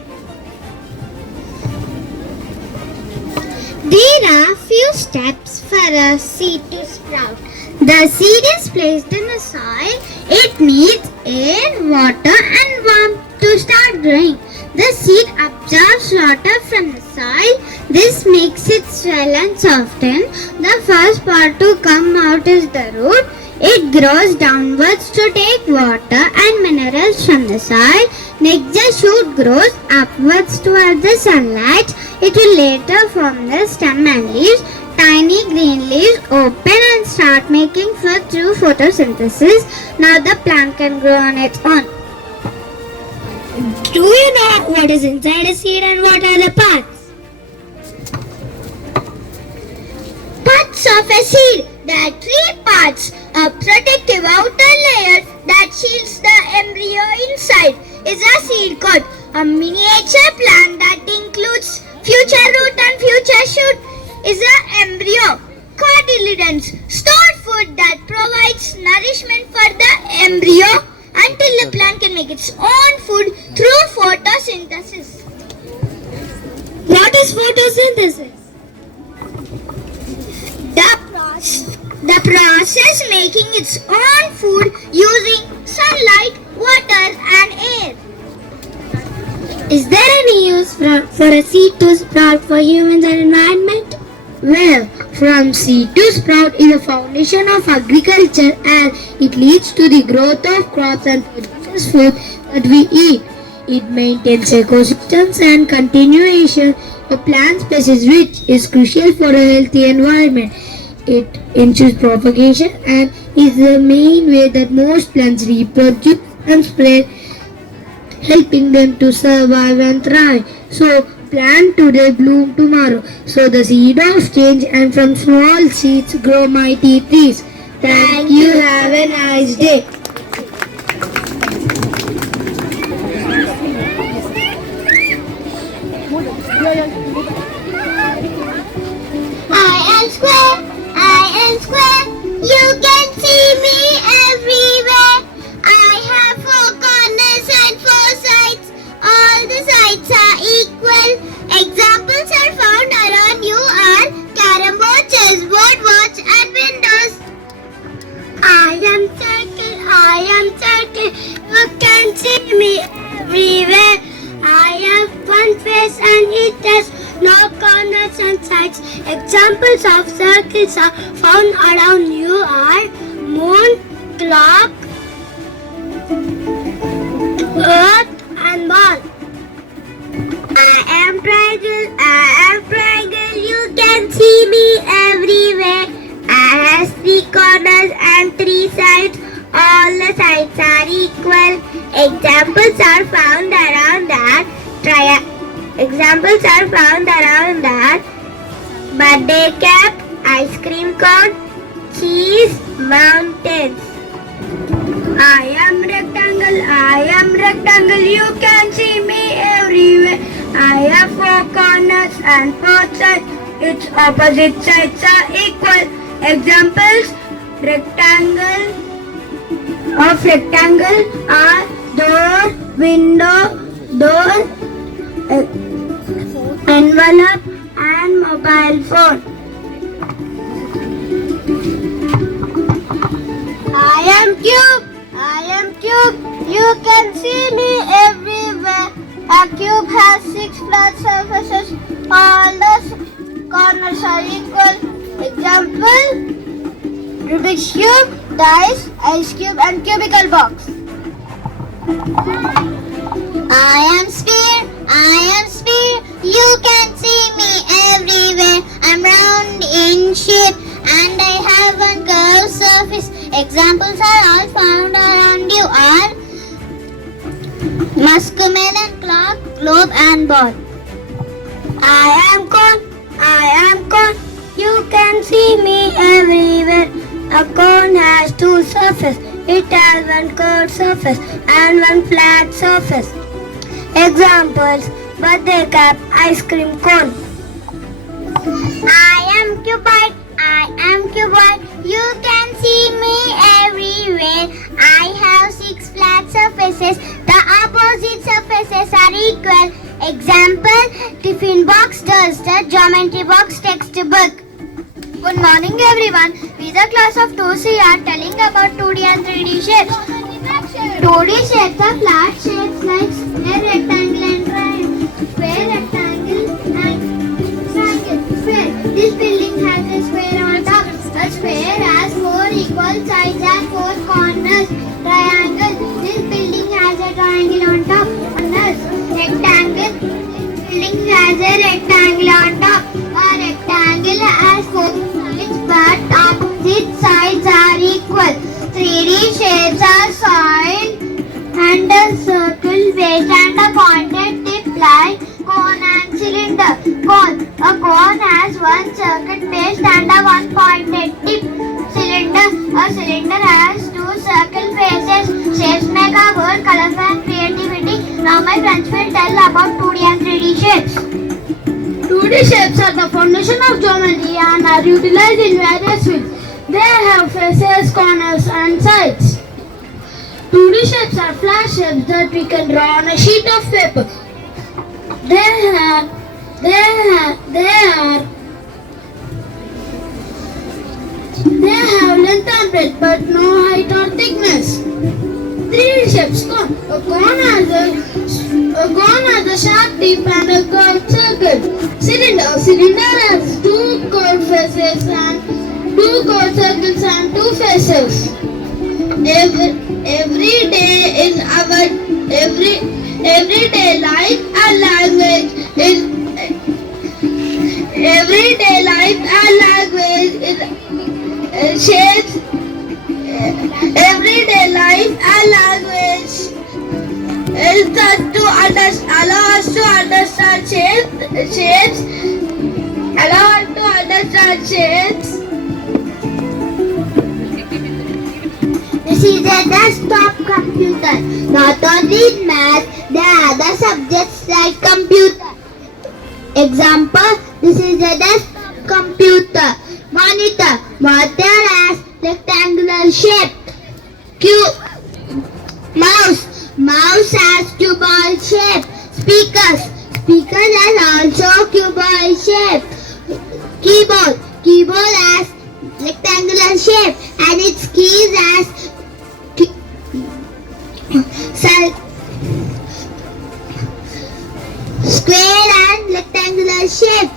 There are few steps for a seed to sprout. The seed is placed in the soil. It needs air, water and warmth to start growing. The seed absorbs water from the soil. This makes it swell and soften. The first part to come out is the root. It grows downwards to take water and minerals from the soil. Next, the shoot grows upwards towards the sunlight. It will later form the stem and leaves. Tiny green leaves open and start making food through photosynthesis. Now the plant can grow on its own. Do you know what is inside a seed and what are the parts? Parts of a seed. There are three parts. A protective outer layer that shields the embryo inside is a seed coat. A miniature plant that includes future root and future shoot is an embryo. Cotyledons, stored food that provides nourishment for the embryo until the plant can make its own food through photosynthesis. What is photosynthesis? The process making its own food using sunlight, water and air. Is there any use for a seed to sprout for humans and environment? Well, from seed to sprout is the foundation of agriculture and it leads to the growth of crops and produces food that we eat. It maintains ecosystems and continuation of plant species which is crucial for a healthy environment. It ensures propagation and is the main way that most plants reproduce and spread, helping them to survive and thrive. So, plant today, bloom tomorrow. So the seed of change and from small seeds grow mighty trees. Thank you. Have a nice day. I am square. You can see me everywhere. I have four corners and four sides. All the sides are equal. Examples are found around you are carom board, chessboard, watch and windows. I am circle. You can see me everywhere. I have one face and it has no corners and sides. Examples of circles are found around you are moon, clock, earth and ball. I am triangle, you can see me everywhere. I have three corners and three sides. All the sides are equal. Examples are found around that. Birthday cap, ice cream cone, cheese, mountains. I am rectangle, you can see me everywhere. I have four corners and four sides. Its opposite sides are equal. Examples of rectangle are door, window, envelope and mobile phone. I am cube, you can see me everywhere. A cube has 6 flat surfaces. All the corners are equal. Example, Rubik's cube, dice, ice cube and cubicle box. I am sphere, you can see me everywhere. I'm round in shape. Muskmelon, clock, globe and ball. I am cone, I am cone. You can see me everywhere. A cone has two surfaces. It has one curved surface and one flat surface. Examples: birthday cap, ice cream cone. I am cuboid, I am cuboid. You can see me everywhere. I have 6 flat surfaces. The opposite surfaces are equal. Example: tiffin box, duster, geometry box, textbook. Good morning everyone. We the class of 2C are telling about 2D and 3D shapes. 2D shapes are flat shapes like square, rectangle and triangle. Square, rectangle and triangle. Square. This building has a square on top. A square has 4 equal sides and 4 corners. Triangle. This building has a triangle on top. Corners. Rectangle. Building has a rectangle on top. A rectangle has 4 sides but opposite sides are equal. 3D shapes are solid and a circle, base and a pointed tip like cone and cylinder. Cone. A cone has one circuit base and a one pointed tip. Cylinder. A cylinder has 2 circle faces. Shapes make our world colorful and creativity. Now my friends will tell about 2D and 3D shapes. 2D shapes are the foundation of geometry and are utilized in various fields. They have faces, corners and sides. 2D shapes are flat shapes that we can draw on a sheet of paper. They have length and breadth but no height or thickness. 3D shapes. Cone. A cone has a sharp tip and a curved circle. Cylinder. A cylinder has 2 curved faces and 2 curved circles and 2 faces. Everyday life and language in shapes. Everyday life and language is thus to allow us to understand shapes. This is a desktop computer. Not only in math, there are other subjects like computer. Example: this is a desktop computer. Monitor. Monitor has rectangular shape. Mouse. Mouse has cuboid shape. Speakers. Speakers has also cuboid shape. Keyboard. Keyboard has rectangular shape and its keys has square and rectangular shape.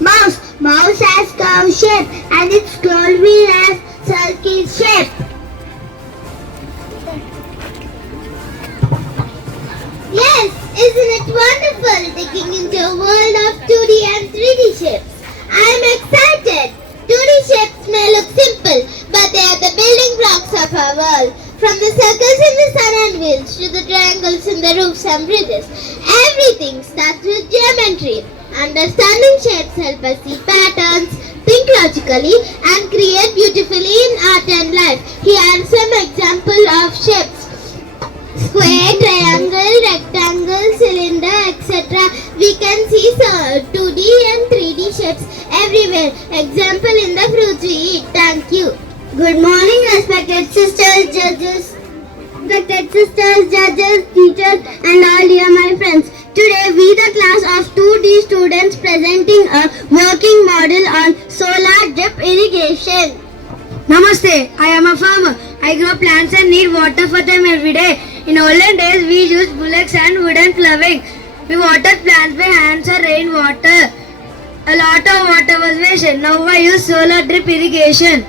Mouse. Mouse has curved shape and its scroll wheel has circle shape. Yes, isn't it wonderful digging into a world of 2D and 3D shapes? I am excited. 2D shapes may look simple, but they are the building blocks of our world. From the circles in the sun and wheels to the triangles in the roofs and bridges, everything starts with geometry. Understanding shapes help us see patterns, think logically, and create beautifully in art and life. Here are some examples of shapes: square, triangle, rectangle, cylinder, etc. We can see 2D and 3D shapes everywhere. Example in the fruits we eat. Thank you. Good morning, respected sisters, judges, teachers, and all dear my friends. Today we the class of 2D students presenting a working model on solar drip irrigation. Namaste, I am a farmer. I grow plants and need water for them every day. In olden days we used bullocks and wooden ploughing. We watered plants by hands or rainwater. A lot of water was wasted. Now I use solar drip irrigation.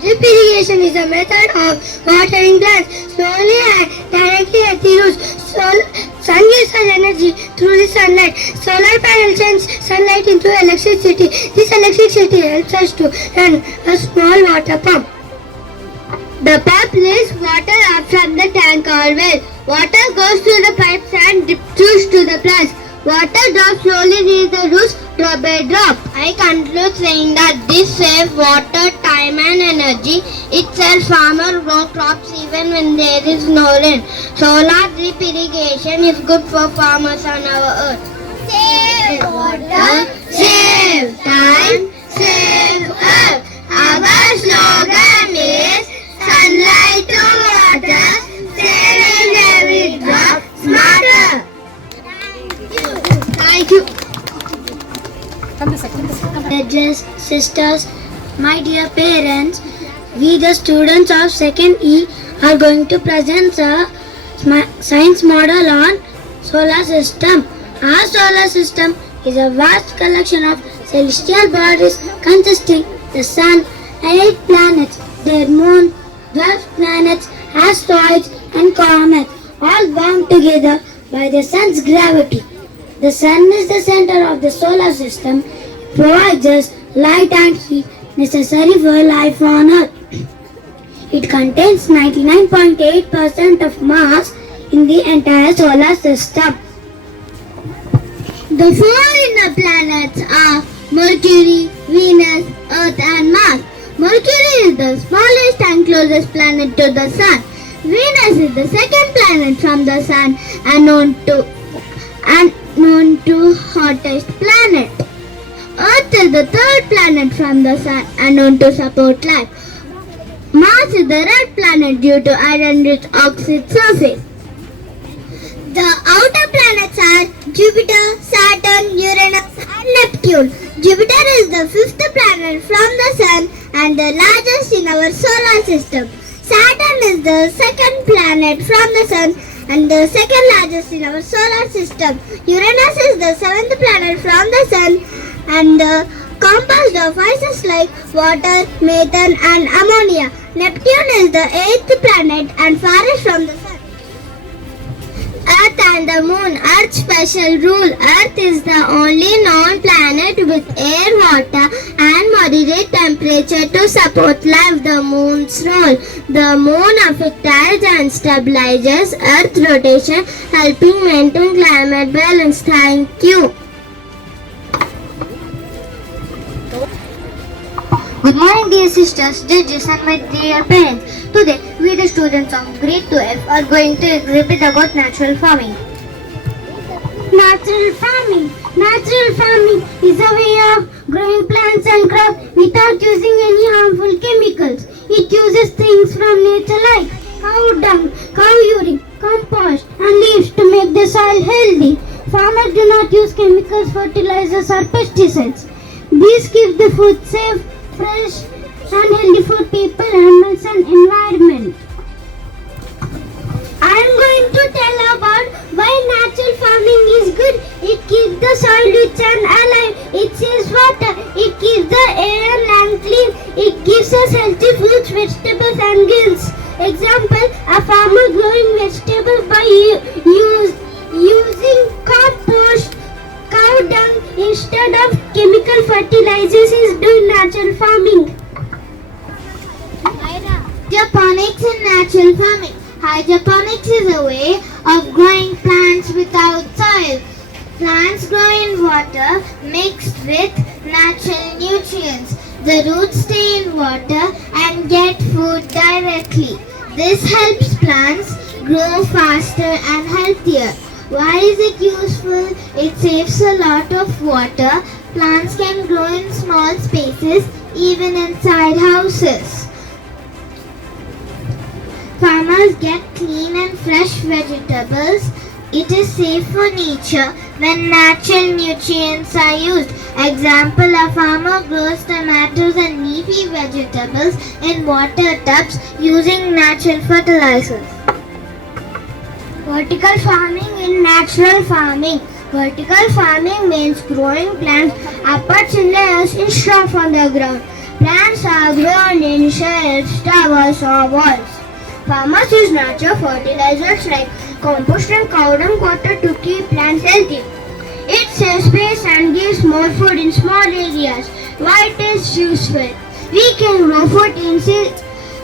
Drip irrigation is a method of watering plants slowly and directly at the roots. Sun gives us energy through the sunlight. Solar panel sends sunlight into electricity. This electricity helps us to run a small water pump. The pump lifts water up from the tank or well. Water goes through the pipes and dips to the plants. Water drops slowly reach the roots drop by drop. I conclude saying that this saves water, time and energy. It helps farmers grow crops even when there is no rain. Solar drip irrigation is good for farmers on our earth. Save water, save time, save earth. Our slogan is sunlight to water, saving every drop smarter. Thank you. Judges, sisters, my dear parents, we the students of 2nd E are going to present a science model on solar system. Our solar system is a vast collection of celestial bodies consisting the sun and 8 planets, their moon, 12 planets, asteroids and comets, all bound together by the sun's gravity. The sun is the center of the solar system. It provides us light and heat necessary for life on Earth. It contains 99.8% of mass in the entire solar system. The 4 inner planets are Mercury, Venus, Earth and Mars. Mercury is the smallest and closest planet to the Sun. Venus is the second planet from the Sun and known to hottest planet. Earth is the third planet from the Sun and known to support life. Mars is the red planet due to iron-rich oxide surface. The outer planets are Jupiter, Saturn, Uranus and Neptune. Jupiter is the 5th planet from the Sun and the largest in our solar system. Saturn is the 2nd planet from the Sun and the 2nd largest in our solar system. Uranus is the 7th planet from the Sun and composed of ices like water, methane and ammonia. Neptune is the 8th planet and farthest from the Sun. Earth and the Moon. Earth's special rule. Earth is the only known planet with air, water and moderate temperature to support life. The Moon's role. The Moon affects and stabilizes Earth rotation, helping maintain climate balance. Thank you. Good morning dear sisters, judges and my dear parents. Today we the students of grade 12 are going to exhibit about natural farming. Natural farming. Natural farming is a way of growing plants and crops without using any harmful chemicals. It uses things from nature like cow dung, cow urine, compost and leaves to make the soil healthy. Farmers do not use chemicals, fertilizers or pesticides. These keep the food safe, fresh and healthy for people, animals and environment. I am going to tell about why natural farming is good. It keeps the soil rich and alive. It saves water. It keeps the air and land clean. It gives us healthy fruits, vegetables and grains. Example, a farmer growing vegetables by using compost, cow dung instead of chemical fertilizers is doing natural farming. Hydroponics and natural farming. Hydroponics is a way of growing plants without soil. Plants grow in water mixed with natural nutrients. The roots stay in water and get food directly. This helps plants grow faster and healthier. Why is it useful? It saves a lot of water. Plants can grow in small spaces, even inside houses. Farmers get clean and fresh vegetables. It is safe for nature when natural nutrients are used. Example, a farmer grows tomatoes and leafy vegetables in water tubs using natural fertilizers. Vertical farming in natural farming. Vertical farming means growing plants upwards in layers instead of on the ground. Plants are grown in sheds, towers or walls. Farmers use natural fertilizers like compost and cow dung water to keep plants healthy. It saves space and gives more food in small areas. Why it is useful? We can grow food in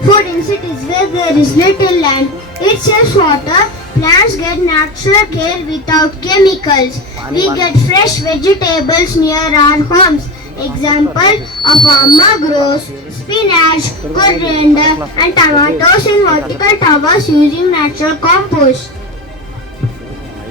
Food in cities where there is little land, it saves water. Plants get natural care without chemicals. We get fresh vegetables near our homes. Example, a farmer grows spinach, coriander and tomatoes in vertical towers using natural compost.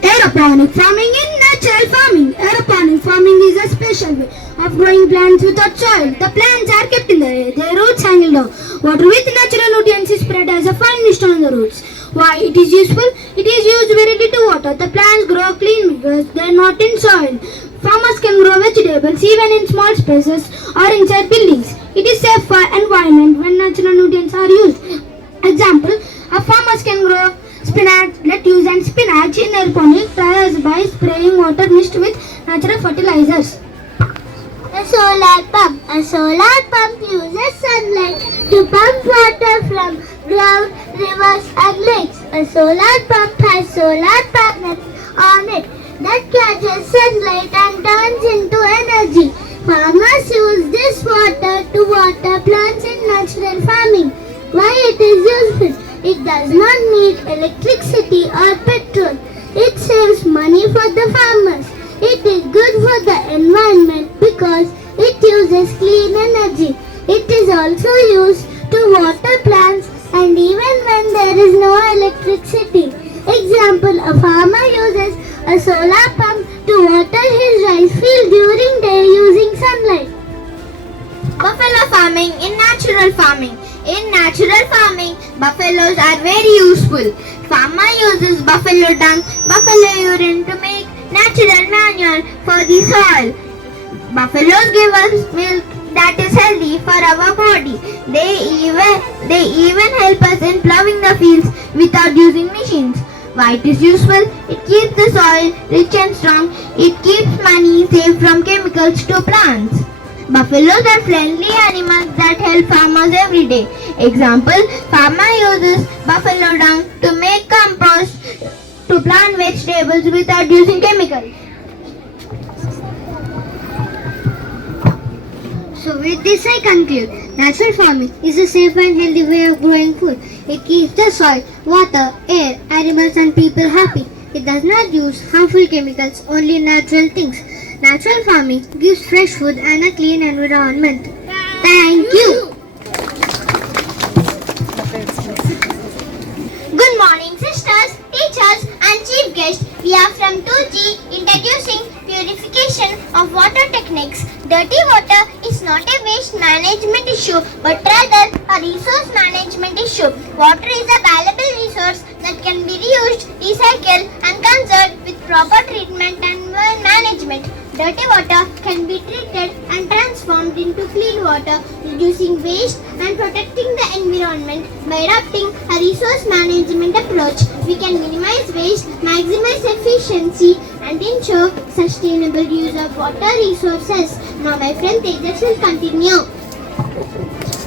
Aeroponic farming in natural farming. Aeroponic farming is a special way of growing plants without soil. The plants are kept in the air, their roots hanging down. Water with natural nutrients is spread as a fine mist on the roots. Why it is useful? It is used very little water. The plants grow clean because they are not in soil. Farmers can grow vegetables even in small spaces or inside buildings. It is safe for environment when natural nutrients are used. Example, farmers can grow spinach, lettuce and spinach in aeroponic trials by spraying water mixed with natural fertilizers. A solar pump. A solar pump uses sunlight to pump water from ground, rivers and lakes. A solar pump has solar panels on it that catches sunlight and turns into energy. Farmers use this water to water plants in natural farming. Why it is useful? It does not need electricity or petrol. It saves money for the farmers. It is good for the environment because it uses clean energy. It is also used to water plants and even when there is no electricity. Example, a farmer uses a solar pump to water his rice field during day using sunlight. Buffalo farming in natural farming. In natural farming, buffaloes are very useful. Farmer uses buffalo dung, buffalo urine to make natural manure for the soil. Buffaloes give us milk that is healthy for our body. They even help us in plowing the fields without using machines. Why it is useful? It keeps the soil rich and strong. It keeps money safe from chemicals to plants. Buffaloes are friendly animals that help farmers every day. Example, farmer uses buffalo dung to make compost to plant vegetables without using chemicals. So with this I conclude, natural farming is a safe and healthy way of growing food. It keeps the soil, water, air, animals and people happy. It does not use harmful chemicals, only natural things. Natural farming gives fresh food and a clean environment. Thank you. Good morning sisters, teachers and chief guests. We are from 2G introducing purification of water techniques. Dirty water is not a waste management issue but rather a resource management issue. Water is a valuable resource that can be reused, recycled and conserved with proper treatment and management. Dirty water can be treated and transformed into clean water, reducing waste and protecting the environment. By adopting a resource management approach, we can minimize waste, maximize efficiency and ensure sustainable use of water resources. Now my friend Tejas will continue.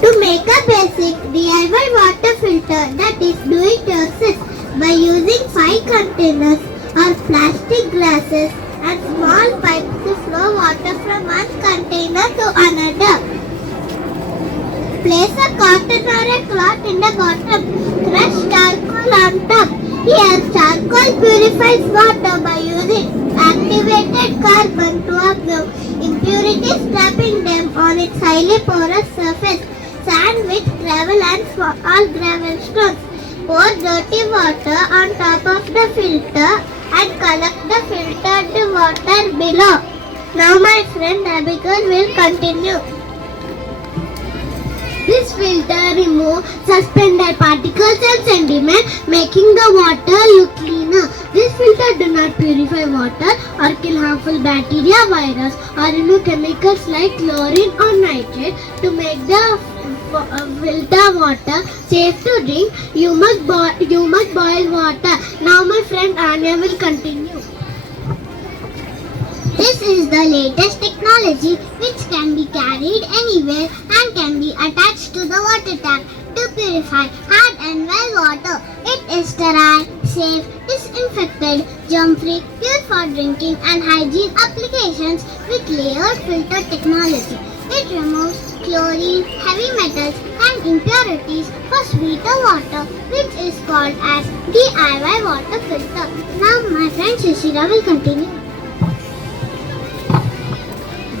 To make a basic DIY water filter, that is do it yourself, by using 5 containers or plastic glasses and small pipes to flow water from one container to another. Place a cotton or a cloth in the bottom. Crush charcoal on top. Here, charcoal purifies water by using activated carbon to absorb impurities, trapping them on its highly porous surface. Sand, which gravel and small gravel stones. Pour dirty water on top of the filter and collect the filtered water below. Now my friend Abigail will continue. This filter removes suspended particles and sediment, making the water look cleaner. This filter do not purify water or kill harmful bacteria, virus or remove chemicals like chlorine or nitrate. To make the filter water safe to drink, you must boil water. Now my friend Anya will continue. This is the latest technology which can be carried anywhere and can be attached to the water tank to purify hard and well water. It is sterile, safe, disinfected, germ-free, pure for drinking and hygiene applications with layered filter technology. It removes chlorine, heavy metals and impurities for sweeter water, which is called as DIY water filter. Now my friend Cisce will continue.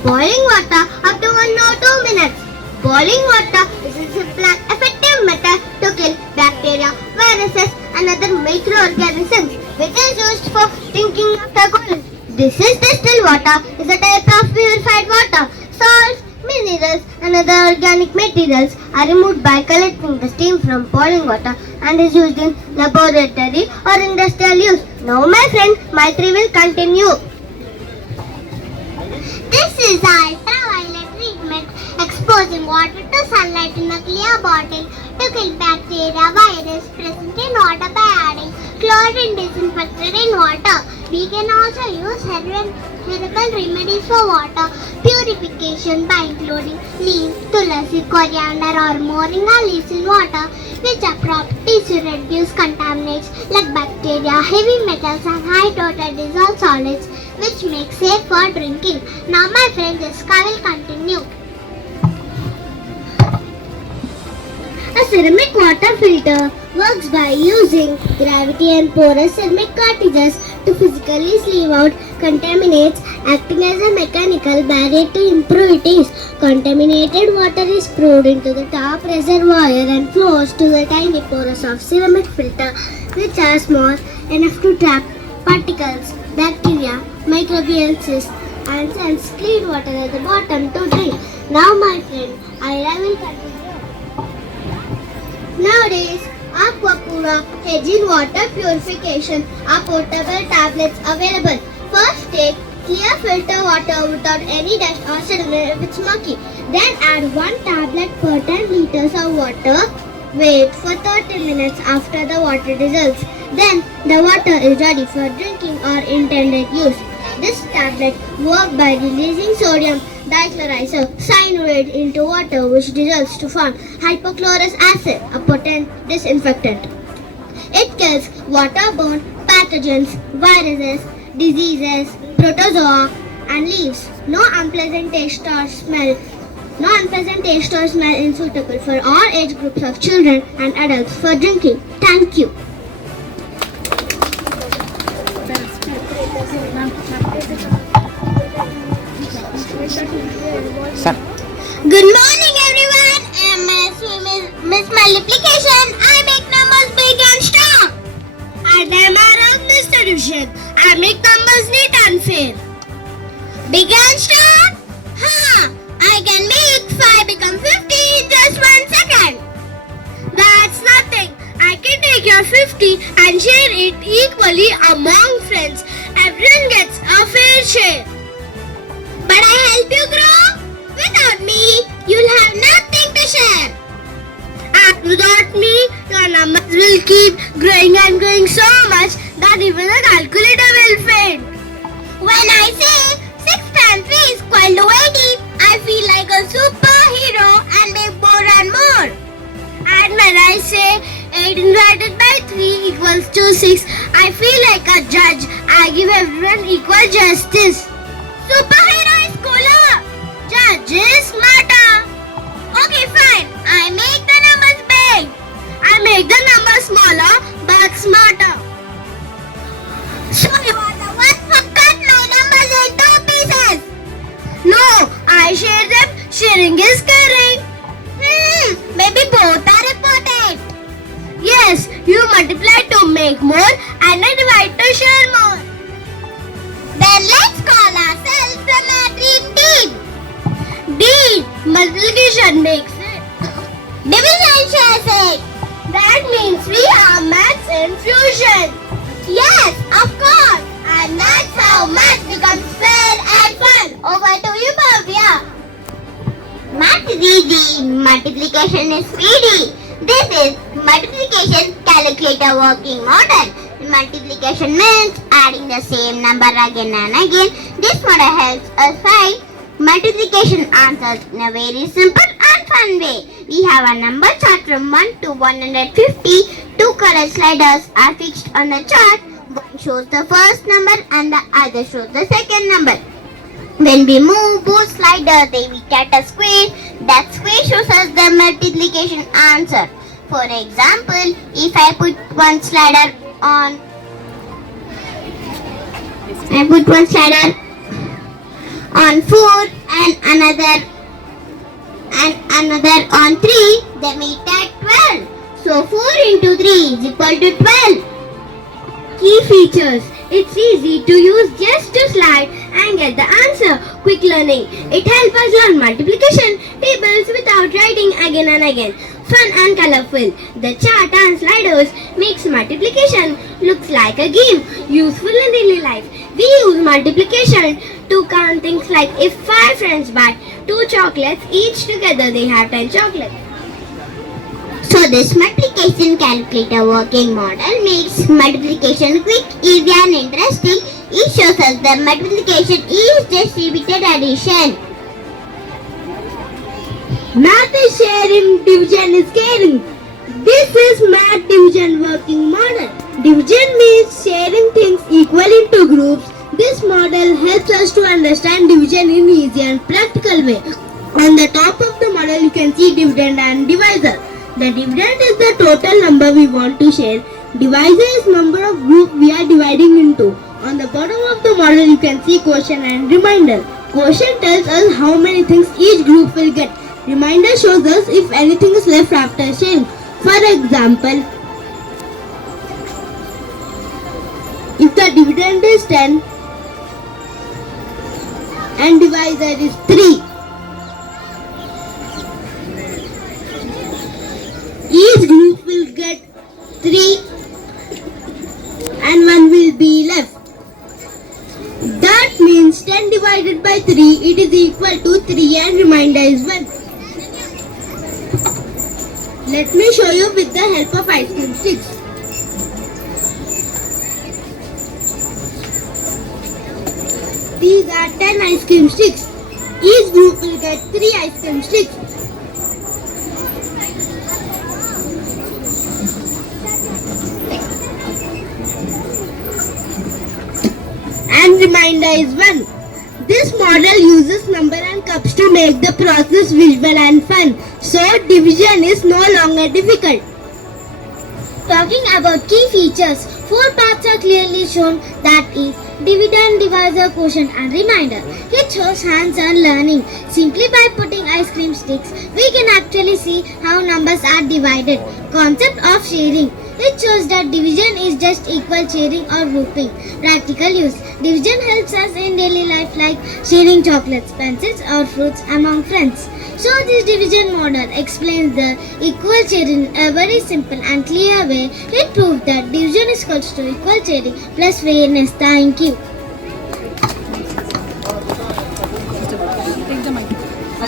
Boiling water up to 1 or 2 minutes. Boiling water is a simple and effective method to kill bacteria, viruses and other microorganisms, which is used for drinking after cooling. This is distilled water is a type of purified water. Salts, minerals and other organic materials are removed by collecting the steam from boiling water and is used in laboratory or industrial use. Now my friend Maitri will continue. This is ultraviolet treatment, exposing water to sunlight in a clear bottle to kill bacteria, virus present in water by adding chlorine disinfectant in water. We can also use herbal remedies for water purification by including neem, tulsi, coriander or moringa leaves in water, which are properties to reduce contaminants like bacteria, heavy metals and high total dissolved solids, which make safe for drinking. Now my friend Jessica will continue. A ceramic water filter works by using gravity and porous ceramic cartridges to physically sieve out contaminants, acting as a mechanical barrier to impurities. Contaminated water is poured into the top reservoir and flows to the tiny pores of ceramic filter, which are small enough to trap particles, bacteria, microbial cysts, and sends clean water at the bottom to drink. Now my friend Ira will continue. Nowadays, Aquapura Hygiene Water Purification are portable tablets available. First, take clear filter water without any dust or sediment if it's murky. Then add 1 tablet per 10 liters of water. Wait for 30 minutes after the water dissolves. Then the water is ready for drinking or intended use. This tablet works by releasing sodium dichloride cyanide into water, which dissolves to form hypochlorous acid, a potent disinfectant. It kills waterborne pathogens, viruses, diseases, protozoa and leaves no unpleasant taste or smell is suitable for all age groups of children and adults for drinking. Thank you. Good morning everyone. My name is Miss Multiplication. I make numbers big and strong. And I am around distribution. I make numbers neat and fair. Big and strong? I can make 5 become 50 in just 1 second. That's nothing. I can take your 50 and share it equally among friends. Everyone gets a fair share. But I help you grow? Without me, you'll have nothing to share. And without me, your numbers will keep growing and growing so much that even a calculator will faint. When I say 6 times 3 is equal to 80, I feel like a superhero and make more and more. And when I say 8 divided by 3 equals to 6, I feel like a judge. I give everyone equal justice. Superhero is cooler. Judge is smarter. Okay, fine. I make the numbers big. I make the numbers smaller but smarter. So you are the one who cut my numbers into pieces. No, I share them. Sharing is caring. Maybe both are important. Yes, you multiply to make more and I divide to share more. Then let's call ourselves the math team. D. Multiplication makes it. Division shares it. That means we have maths in fusion. Yes, of course. And that's how math becomes fair and fun. Over to you, Bhavya. Math is easy. Multiplication is speedy. This is multiplication calculator working model. Multiplication means adding the same number again and again. This model helps us find multiplication answers in a very simple and fun way. We have a number chart from 1 to 150. 2 color sliders are fixed on the chart. One shows the first number and the other shows the second number. When we move both sliders, they meet at a square. That square shows us the multiplication answer. For example, if I put one slider on 4 and another on 3, they meet at 12. So 4 into 3 is equal to 12. Key features. It's easy to use just to slide and get the answer. Quick learning. It helps us learn multiplication tables without writing again and again. Fun and colorful. The chart and sliders makes multiplication looks like a game. Useful in daily life. We use multiplication to count things like if 5 friends buy 2 chocolates, each together they have 10 chocolates. So this multiplication calculator working model makes multiplication quick, easy and interesting. It shows us that multiplication is distributed addition. Math is sharing, division is caring. This is math division working model. Division means sharing things equal into groups. This model helps us to understand division in easy and practical way. On the top of the model you can see dividend and divisor. The dividend is the total number we want to share. Divisor is number of groups we are dividing into. On the bottom of the model you can see quotient and remainder. Quotient tells us how many things each group will get. Remainder shows us if anything is left after sharing. For example, if the dividend is 10 and divisor is 3, each group will get 3 and 1 will be left. That means 10 divided by 3, it is equal to 3 and remainder is 1. Let me show you with the help of ice cream sticks. These are 10 ice cream sticks. Each group will get 3 ice cream sticks. And remainder is 1. This model uses number and cups to make the process visual and fun. So division is no longer difficult. Talking about key features, 4 parts are clearly shown, that is dividend, divisor, quotient and remainder. It shows hands-on learning. Simply by putting ice cream sticks, we can actually see how numbers are divided. Concept of sharing. It shows that division is just equal sharing or grouping. Practical use. Division helps us in daily life like sharing chocolates, pencils or fruits among friends. So this division model explains the equal sharing in a very simple and clear way. It proves that division is equal to equal sharing plus fairness. Thank you.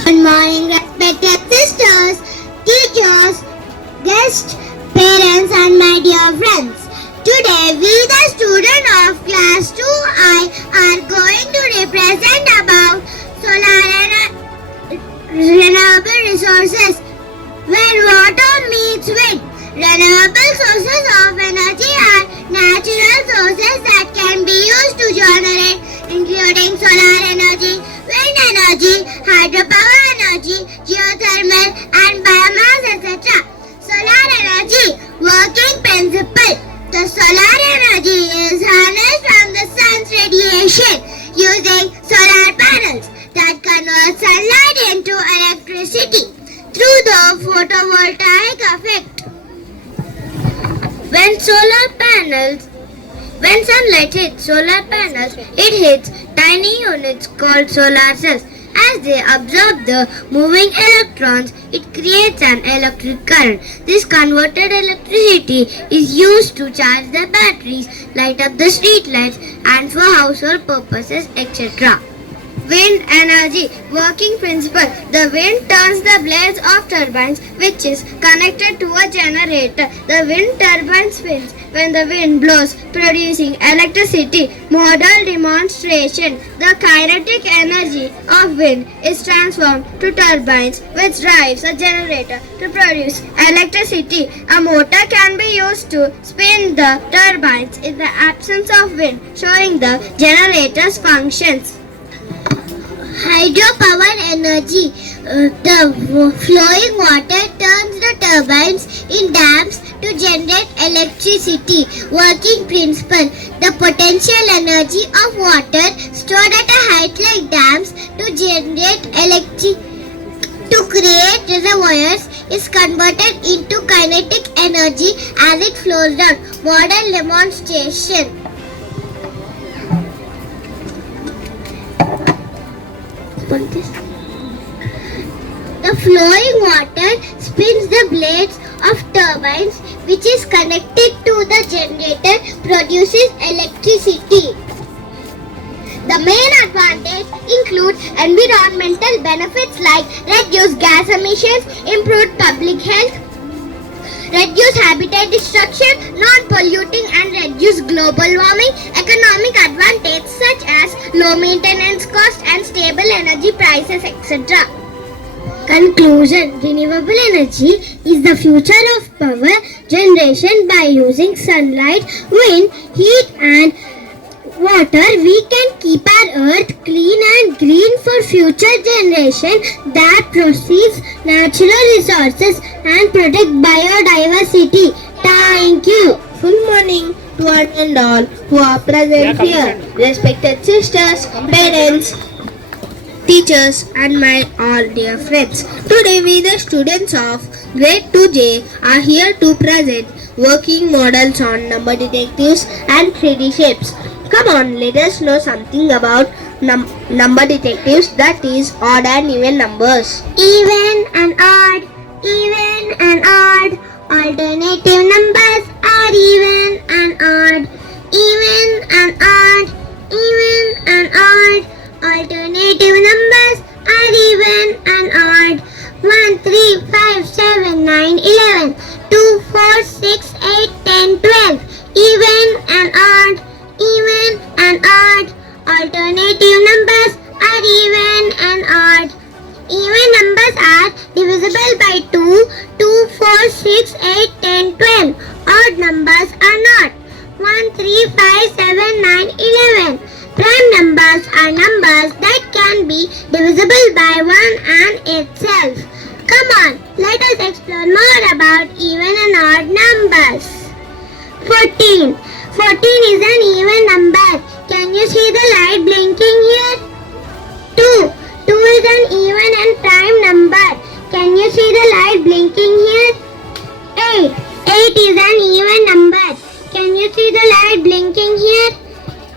Good morning, respected sisters, teachers, guests, parents and my dear friends. Today we, the student of class 2I, are going to represent about solar and renewable resources. When water meets wind, renewable sources of energy are natural sources that can be used to generate, including solar energy, wind energy, hydropower energy, geothermal and biomass, etc. Solar energy working principle. The solar energy is harnessed from the sun's radiation using solar panels that convert sunlight into electricity through the photovoltaic effect. When sunlight hits solar panels, it hits tiny units called solar cells. As they absorb the moving electrons, it creates an electric current. This converted electricity is used to charge the batteries, light up the street lights, and for household purposes, etc. Wind energy working principle. The wind turns the blades of turbines, which is connected to a generator. The wind turbine spins when the wind blows, producing electricity. Model demonstration. The kinetic energy of wind is transformed to turbines, which drives a generator to produce electricity. A motor can be used to spin the turbines in the absence of wind, showing the generator's functions. Hydropower energy. The flowing water turns the turbines in dams to generate electricity. Working principle. The potential energy of water stored at a height like dams to generate electricity to create reservoirs is converted into kinetic energy as it flows down. Model demonstration. The flowing water spins the blades of turbines which is connected to the generator produces electricity. The main advantages include environmental benefits like reduced gas emissions, improved public health, reduced habitat destruction, non-polluting and reduced global warming, economic advantages such as low maintenance cost and stable energy prices, etc. Conclusion. Renewable energy is the future of power generation. By using sunlight, wind, heat and water, we can keep our earth clean and green for future generation that proceeds natural resources and protect biodiversity. Thank you. Good morning to one and all who are present here, respected sisters, parents, teachers and my all dear friends. Today we the students of grade 2J are here to present working models on number detectives and 3D shapes. Come on, let us know something about number detectives, that is odd and even numbers. Even and odd, even and odd. Alternative numbers are even and odd, even and odd, even and odd. Alternative numbers are even and odd. 1, 3, 5, 7, 9, 11, 2, 4, 6, 8, 10, 12. Even and odd, even and odd. Alternative numbers are even and odd. Even numbers are divisible by 2, 2, 4, 6, 8, 10, 12. Odd numbers are not. 1, 3, 5, 7, 9, 11. Prime numbers are numbers that can be divisible by 1 and itself. Come on, let us explore more about even and odd numbers. 14. 14 is an even number. Can you see the light blinking here? 2. 2 is an even and prime number. Can you see the light blinking here? 8. 8 is an even number. Can you see the light blinking here?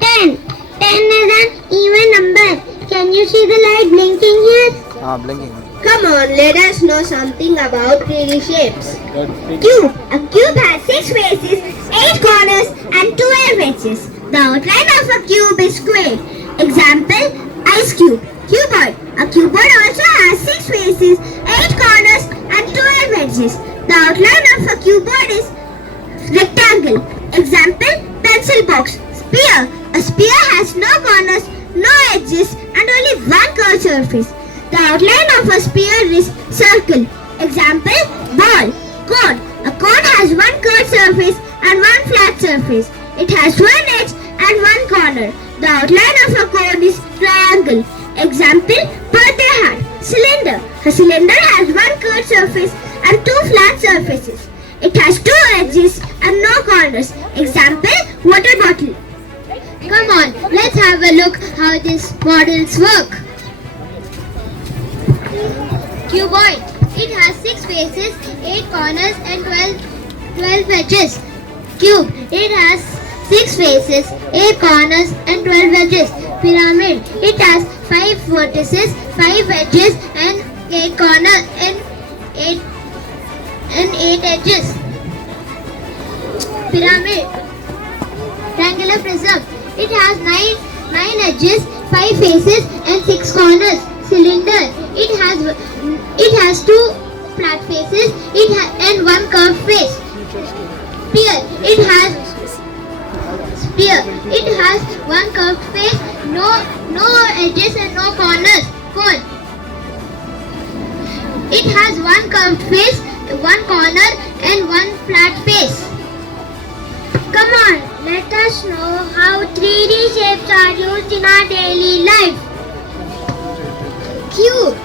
10. 10 is an even number. Can you see the light blinking here? Blinking. Come on, let us know something about 3D shapes. Cube. A cube has 6 faces, 8 corners and 12 edges. The outline of a cube is square. Example, ice cube. Cuboid. A cuboid also has 6 faces, 8 corners and 12 edges. The outline of a cuboid is rectangle. Example, pencil box. Sphere. A sphere has no corners, no edges and only one curved surface. The outline of a sphere is circle. Example, ball. Cone. A cone has one curved surface and one flat surface. It has one edge and one corner. The outline of a cone is triangle. Example, birthday hat. Cylinder. A cylinder has one curved surface and 2 flat surfaces. It has 2 edges and no corners. Example, water bottle. Come on, let's have a look how these models work. Cuboid. It has 6 faces, 8 corners and 12 edges. Cube. It has 6 faces, 8 corners and 12 edges. Pyramid. It has 5 vertices, 5 edges and 8 corners and 8 edges. Pyramid. Triangular prism. It has 9 edges, 5 faces and 6 corners. Cylinder. It has 2 flat faces and 1 curved face. Sphere. It has 1 curved face, no edges and no corners. Cone. It has 1 curved face, 1 corner and 1 flat face. Come on, let us know how 3D shapes are used in our daily life. Cube.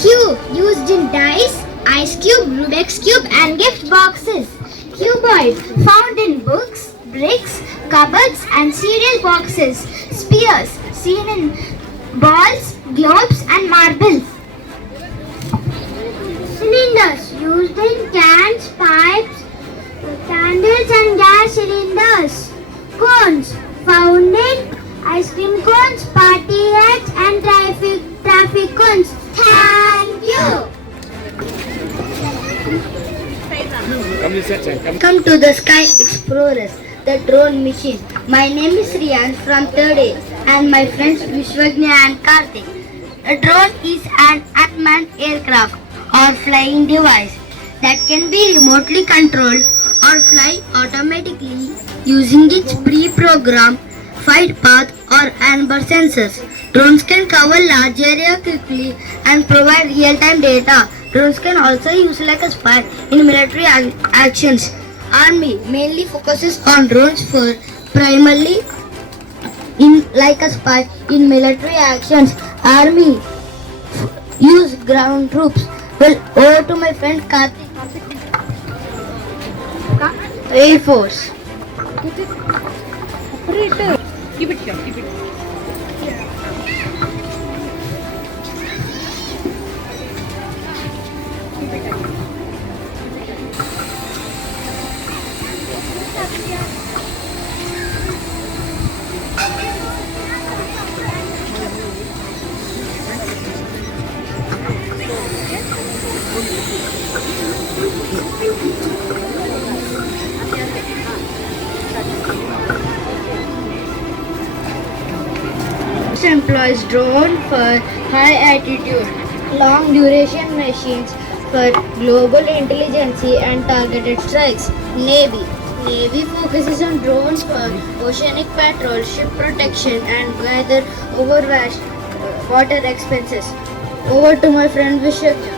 Cube used in dice, ice cube, Rubik's cube and gift boxes. Cuboid found in books, bricks, cupboards and cereal boxes. Spheres seen in balls, globes and marbles. Cylinders used in cans, pipes, candles and gas cylinders. Cones found in ice cream cones, party hats and traffic cones. Thank you. Come to the Sky Explorers, the drone mission. My name is Riyan from 3rd A and my friends Vishwagnya and Karthik. A drone is an unmanned aircraft or flying device that can be remotely controlled or fly automatically using its pre-programmed flight path or onboard sensors. Drones can cover large area quickly and provide real-time data. Drones can also use like a spy in military actions. Army mainly focuses on drones for primarily in like a spy in military actions. Army use ground troops. Well, over to my friend Karthik. Air Force. Keep it here, keep it. Employs drone for high altitude, long duration machines for global intelligence and targeted strikes. Navy focuses on drones for oceanic patrol, ship protection and weather over vast water expenses. Over to my friend Vishwagnya.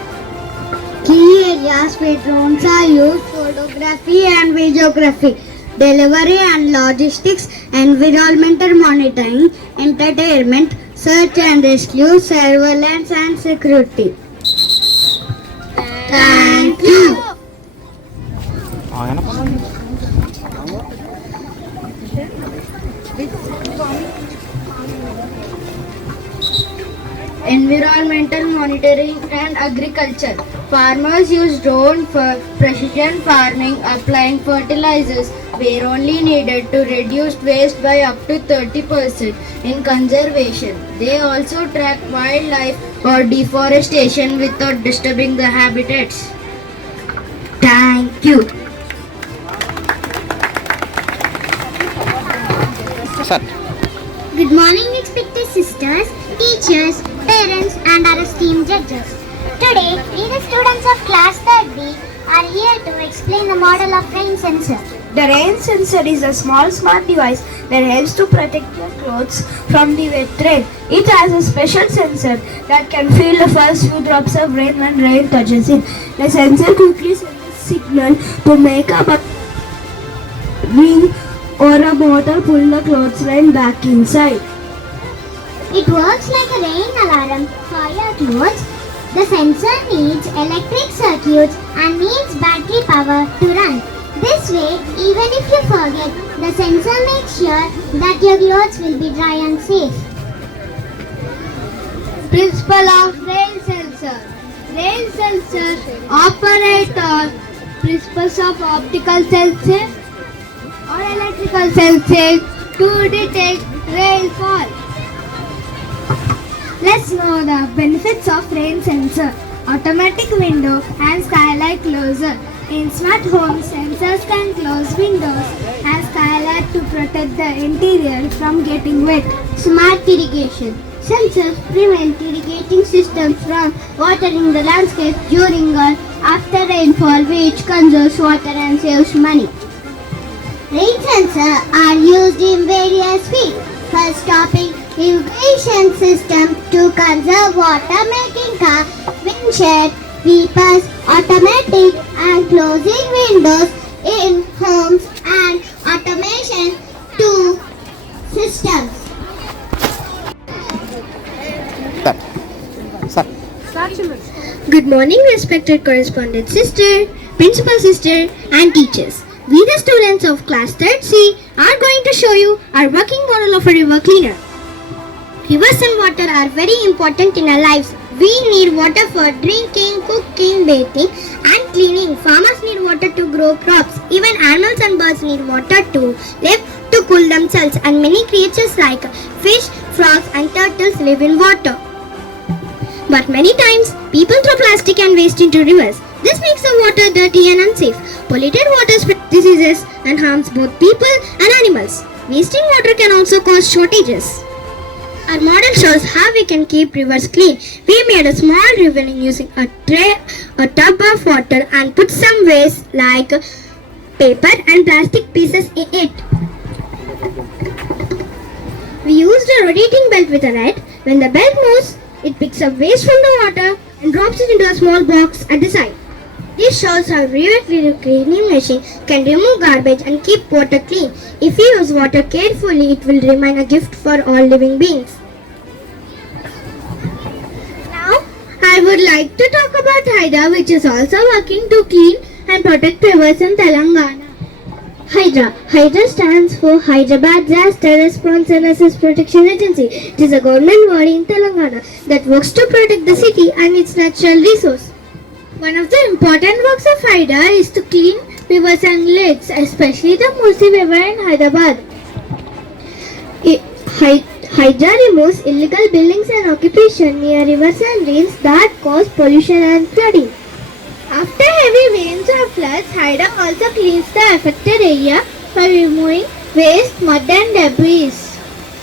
Key areas where drones are used: photography and videography, delivery and logistics, environmental monitoring, entertainment, search and rescue, surveillance and security. Thank you. Environmental monitoring and agriculture. Farmers use drones for precision farming, applying fertilizers where only needed to reduce waste by up to 30% in conservation. They also track wildlife or deforestation without disturbing the habitats. Thank you. Good morning, respected sisters, teachers, parents and our esteemed judges. Today, we the students of class 3rd B are here to explain the model of rain sensor. The rain sensor is a small smart device that helps to protect your clothes from the wet rain. It has a special sensor that can feel the first few drops of rain when rain touches it. The sensor quickly sends a signal to make a ring or a motor pull the clothes line back inside. It works like a rain alarm for your clothes. The sensor needs electric circuits and needs battery power to run. This way, even if you forget, the sensor makes sure that your clothes will be dry and safe. Principle of rain sensor. Rain sensor operate on principles of optical sensing or electrical sensing to detect rainfall. Let's know the benefits of rain sensor. Automatic window and skylight closer. In smart homes, sensors can close windows and skylight to protect the interior from getting wet. Smart irrigation. Sensors prevent irrigating systems from watering the landscape during or after rainfall, which conserves water and saves money. Rain sensors are used in various ways. For stopping irrigation system to conserve water, making car windshield wipers automatic, and closing windows in homes and automation to systems. morning, respected correspondent sister, principal sister, and teachers. We, the students of class 3rd C, are going to show you our working model of a river cleaner. Rivers and water are very important in our lives. We need water for drinking, cooking, bathing, and cleaning. Farmers need water to grow crops. Even animals and birds need water to live, to cool themselves, and many creatures like fish, frogs, and turtles live in water. But many times, people throw plastic and waste into rivers. This makes the water dirty and unsafe. Polluted water spreads diseases and harms both people and animals. Wasting water can also cause shortages. Our model shows how we can keep rivers clean. We made a small river using a tub of water and put some waste like paper and plastic pieces in it. We used a rotating belt with a net. When the belt moves, it picks up waste from the water and drops it into a small box at the side. This shows how river cleaning machine can remove garbage and keep water clean. If we use water carefully, it will remain a gift for all living beings. Now, I would like to talk about HYDRA, which is also working to clean and protect rivers in Telangana. HYDRA stands for Hyderabad Disaster Response and Assist Protection Agency. It is a government body in Telangana that works to protect the city and its natural resource. One of the important works of HYDRA is to clean rivers and lakes, especially the Musi River in Hyderabad. HYDRA removes illegal buildings and occupation near rivers and drains that cause pollution and flooding. After heavy rains or floods, HYDRA also cleans the affected area by removing waste, mud and debris.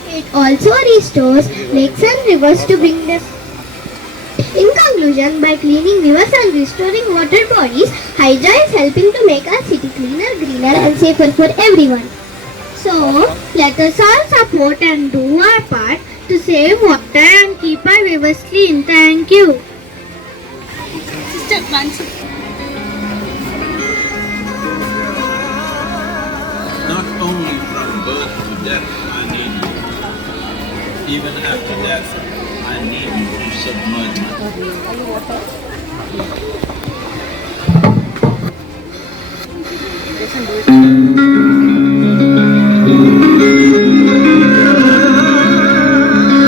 It also restores lakes and rivers to bring them. In conclusion, by cleaning rivers and restoring water bodies, HYDRA is helping to make our city cleaner, greener and safer for everyone. So, let us all support and do our part to save water and keep our rivers clean. Thank you. Not only from birth to death I need you. Even after death, I need you to submerge my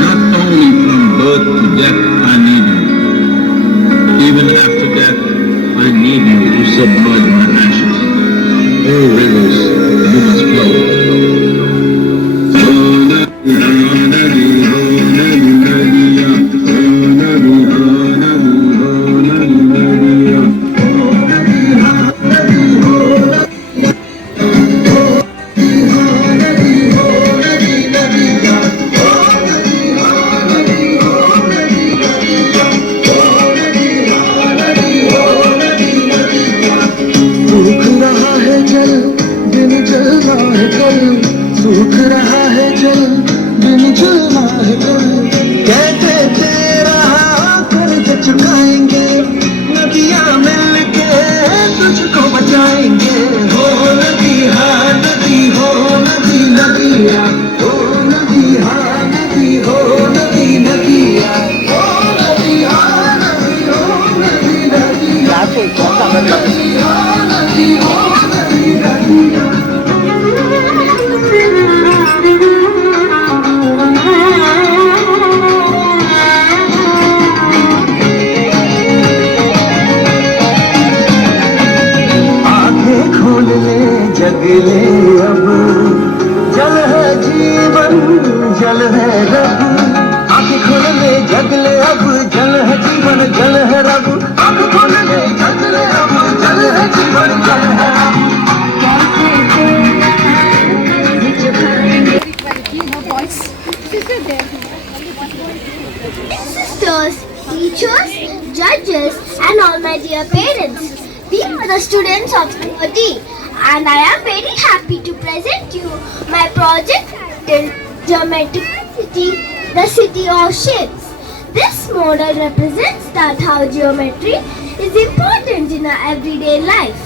Not only from birth to death I need you. Even after death, I need you to submerge my ashes. Oh rivers, you must flow. सूख रहा है जल दिन जलना है कल सूख रहा है जल दिन जलना है कल कहते तेरा कर्ज चुकाएंगे नदियां मिल के तुझको बचाएंगे हो नदी हाँ नदी हो नदी नदिया हो नदी हाँ नदी हो नदी नदिया हो नदी हाँ नदी हो नदी नदिया नदी हाँ नदी हो नदी नदिया आंखें खोल ले जग ले अब जल है जीवन जल है रब आंखें खोल ले जग ले अब जल है जीवन जल है रब आंखें खोल ले जग ले अब जल है जीवन जल है रब Sisters, teachers, judges, and all my dear parents. We are the students of 30 and I am very happy to present you my project titled Geometric City, the City of Shapes. This model represents that how geometry is important in our everyday life,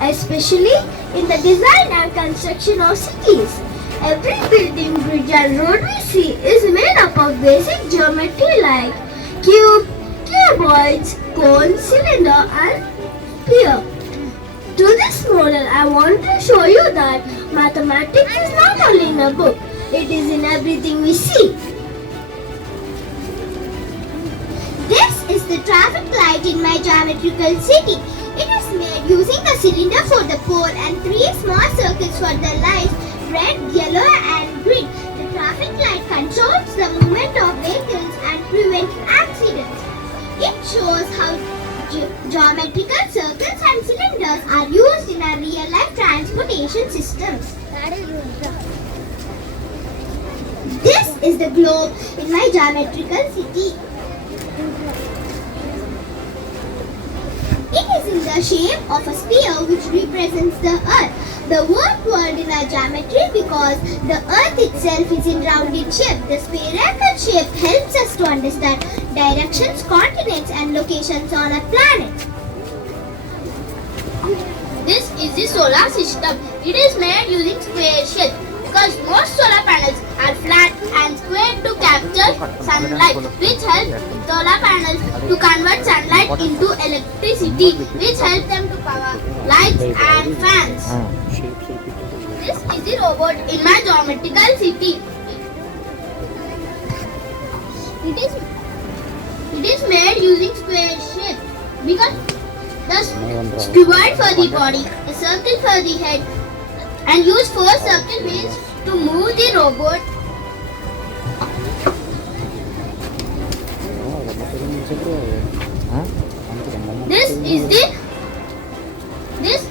especially in the design and construction of cities. Every building, bridge and road we see is made up of basic geometry like cube, cuboids, cone, cylinder and sphere. To this model, I want to show you that mathematics is not only in a book, it is in everything we see. This is the traffic light in my geometrical city. It is made using a cylinder for the pole and 3 small circles for the lights, red, yellow and green. The traffic light controls the movement of vehicles and prevents accidents. It shows how geometrical circles and cylinders are used in our real-life transportation systems. This is the globe in my geometrical city. It is in the shape of a sphere which represents the earth. The word world in our geometry because the earth itself is in rounded shape. The spherical shape helps us to understand directions, continents and locations on a planet. This is the solar system. It is made using square shape because most solar panels are flat and square to capture sunlight, which helps solar panels to convert sunlight into electricity, which helps them to power lights and fans. This is the robot in my geometrical city. It is made using square shape because the cuboid for the body, a circle for the head, and use 4 circle wheels to move the robot. This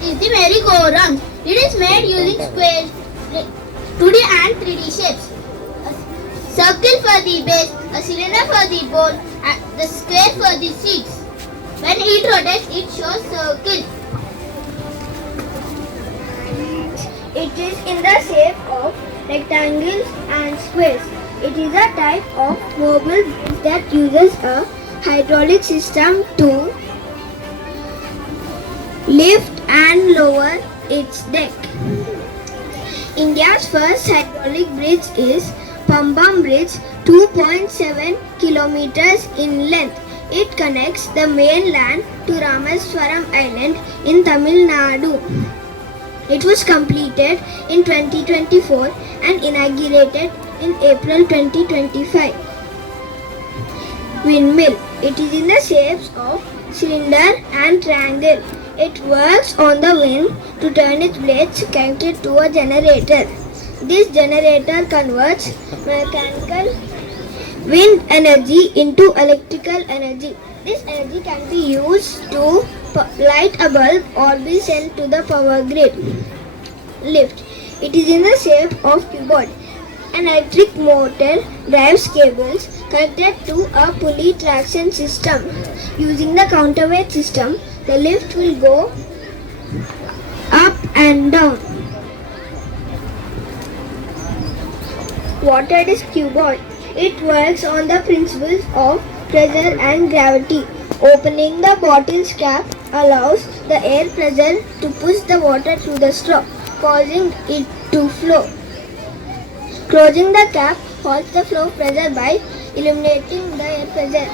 is the merry-go-round. It is made using square 2D and 3D shapes. A circle for the base, a cylinder for the ball, and the square for the seats. When it rotates, it shows circle. It is in the shape of rectangles and squares. It is a type of mobile that uses a hydraulic system to lift and lower its deck. India's first hydraulic bridge is Pambam Bridge, 2.7 kilometers in length. It connects the mainland to Rameswaram Island in Tamil Nadu. It was completed in 2024 and inaugurated in April 2025. Windmill. It is in the shapes of cylinder and triangle. It works on the wind to turn its blades connected to a generator. This generator converts mechanical wind energy into electrical energy. This energy can be used to light a bulb or be sent to the power grid. Lift. It is in the shape of cuboid. An electric motor drives cables connected to a pulley traction system. Using the counterweight system, the lift will go up and down. Water disc cuboid. It works on the principles of pressure and gravity. Opening the bottle's cap allows the air pressure to push the water through the straw, causing it to flow. Closing the cap halts the flow pressure by eliminating the air pressure.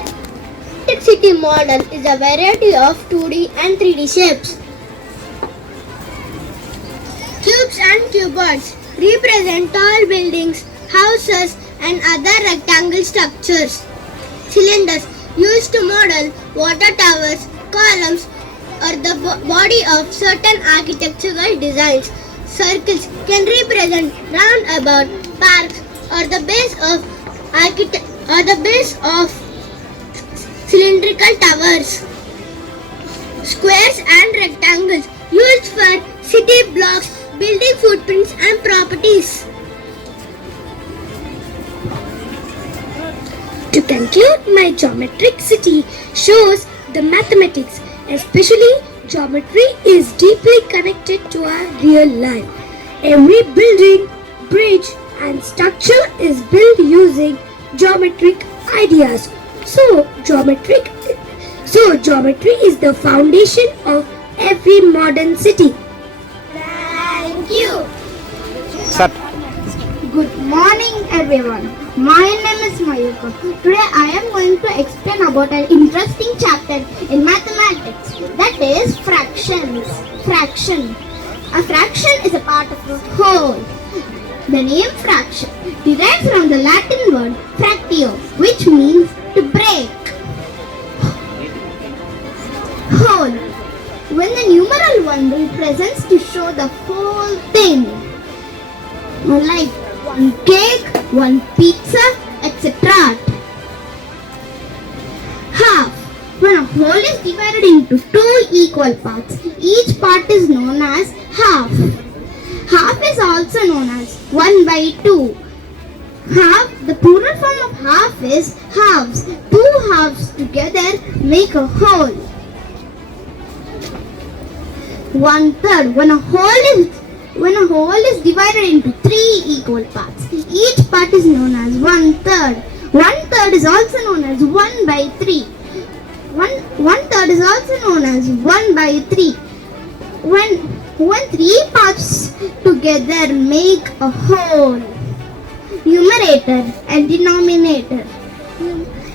The city model is a variety of 2D and 3D shapes. Cubes and cuboids represent tall buildings, houses and other rectangle structures. Cylinders used to model water towers, columns or the body of certain architectural designs. Circles can represent roundabout, parks or the base of cylindrical towers. Squares and rectangles used for city blocks, building footprints and properties. To conclude, my geometric city shows the mathematics, especially geometry, is deeply connected to our real life. Every building, bridge and structure is built using geometric ideas. So geometry is the foundation of every modern city. Thank you. Good morning everyone. My name is Mayuka. Today I am going to explain about an interesting chapter in mathematics, that is fractions. Fraction. A fraction is a part of a whole. The name fraction derives from the Latin word fractio, which means to break. Whole. When the numeral 1 represents to show the whole thing, like one cake, one pizza, etc. Half. When a whole is divided into two equal parts, each part is known as half. Half is also known as 1 by 2. Half, the plural form of half is halves. Two halves together make a whole. 1/3. When a whole is divided into three equal parts, each part is known as 1/3. 1/3 is also known as 1 by 3. 1/3 is also known as 1 by 3. When three parts together make a whole. Numerator and denominator.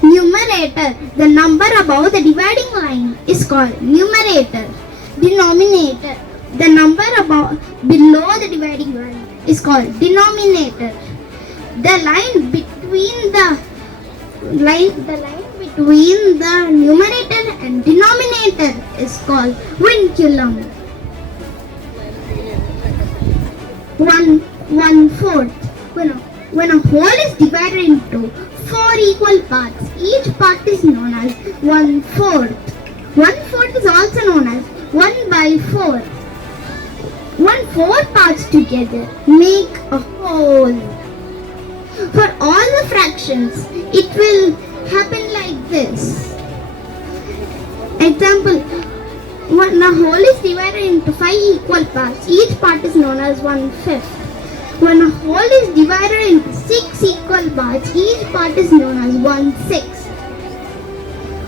Numerator, the number above the dividing line, is called numerator. Denominator, the number below the dividing line, is called denominator. The line between the numerator and denominator is called vinculum. 1/4. When a whole is divided into four equal parts, each part is known as 1/4. 1/4 is also known as 1 by 4. 1/4 parts together make a whole. For all the fractions, it will happen like this. Example, when a whole is divided into 5 equal parts, each part is known as 1/5. When a whole is divided into 6 equal parts, each part is known as 1/6.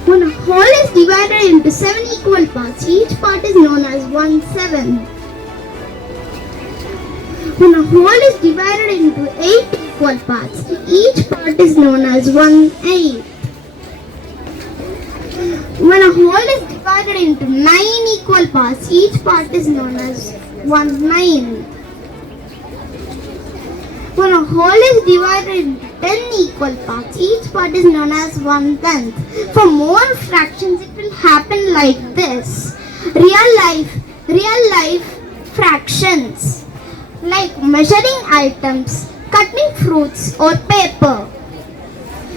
When a whole is divided into 7 equal parts, each part is known as 1/7. When a whole is divided into 8 equal parts, each part is known as 1/8. When a whole is divided into 9 equal parts, each part is known as 1/9. When a whole is divided into 10 equal parts, each part is known as 1/10. For more fractions, it will happen like this. Real life fractions, like measuring items, cutting fruits or paper.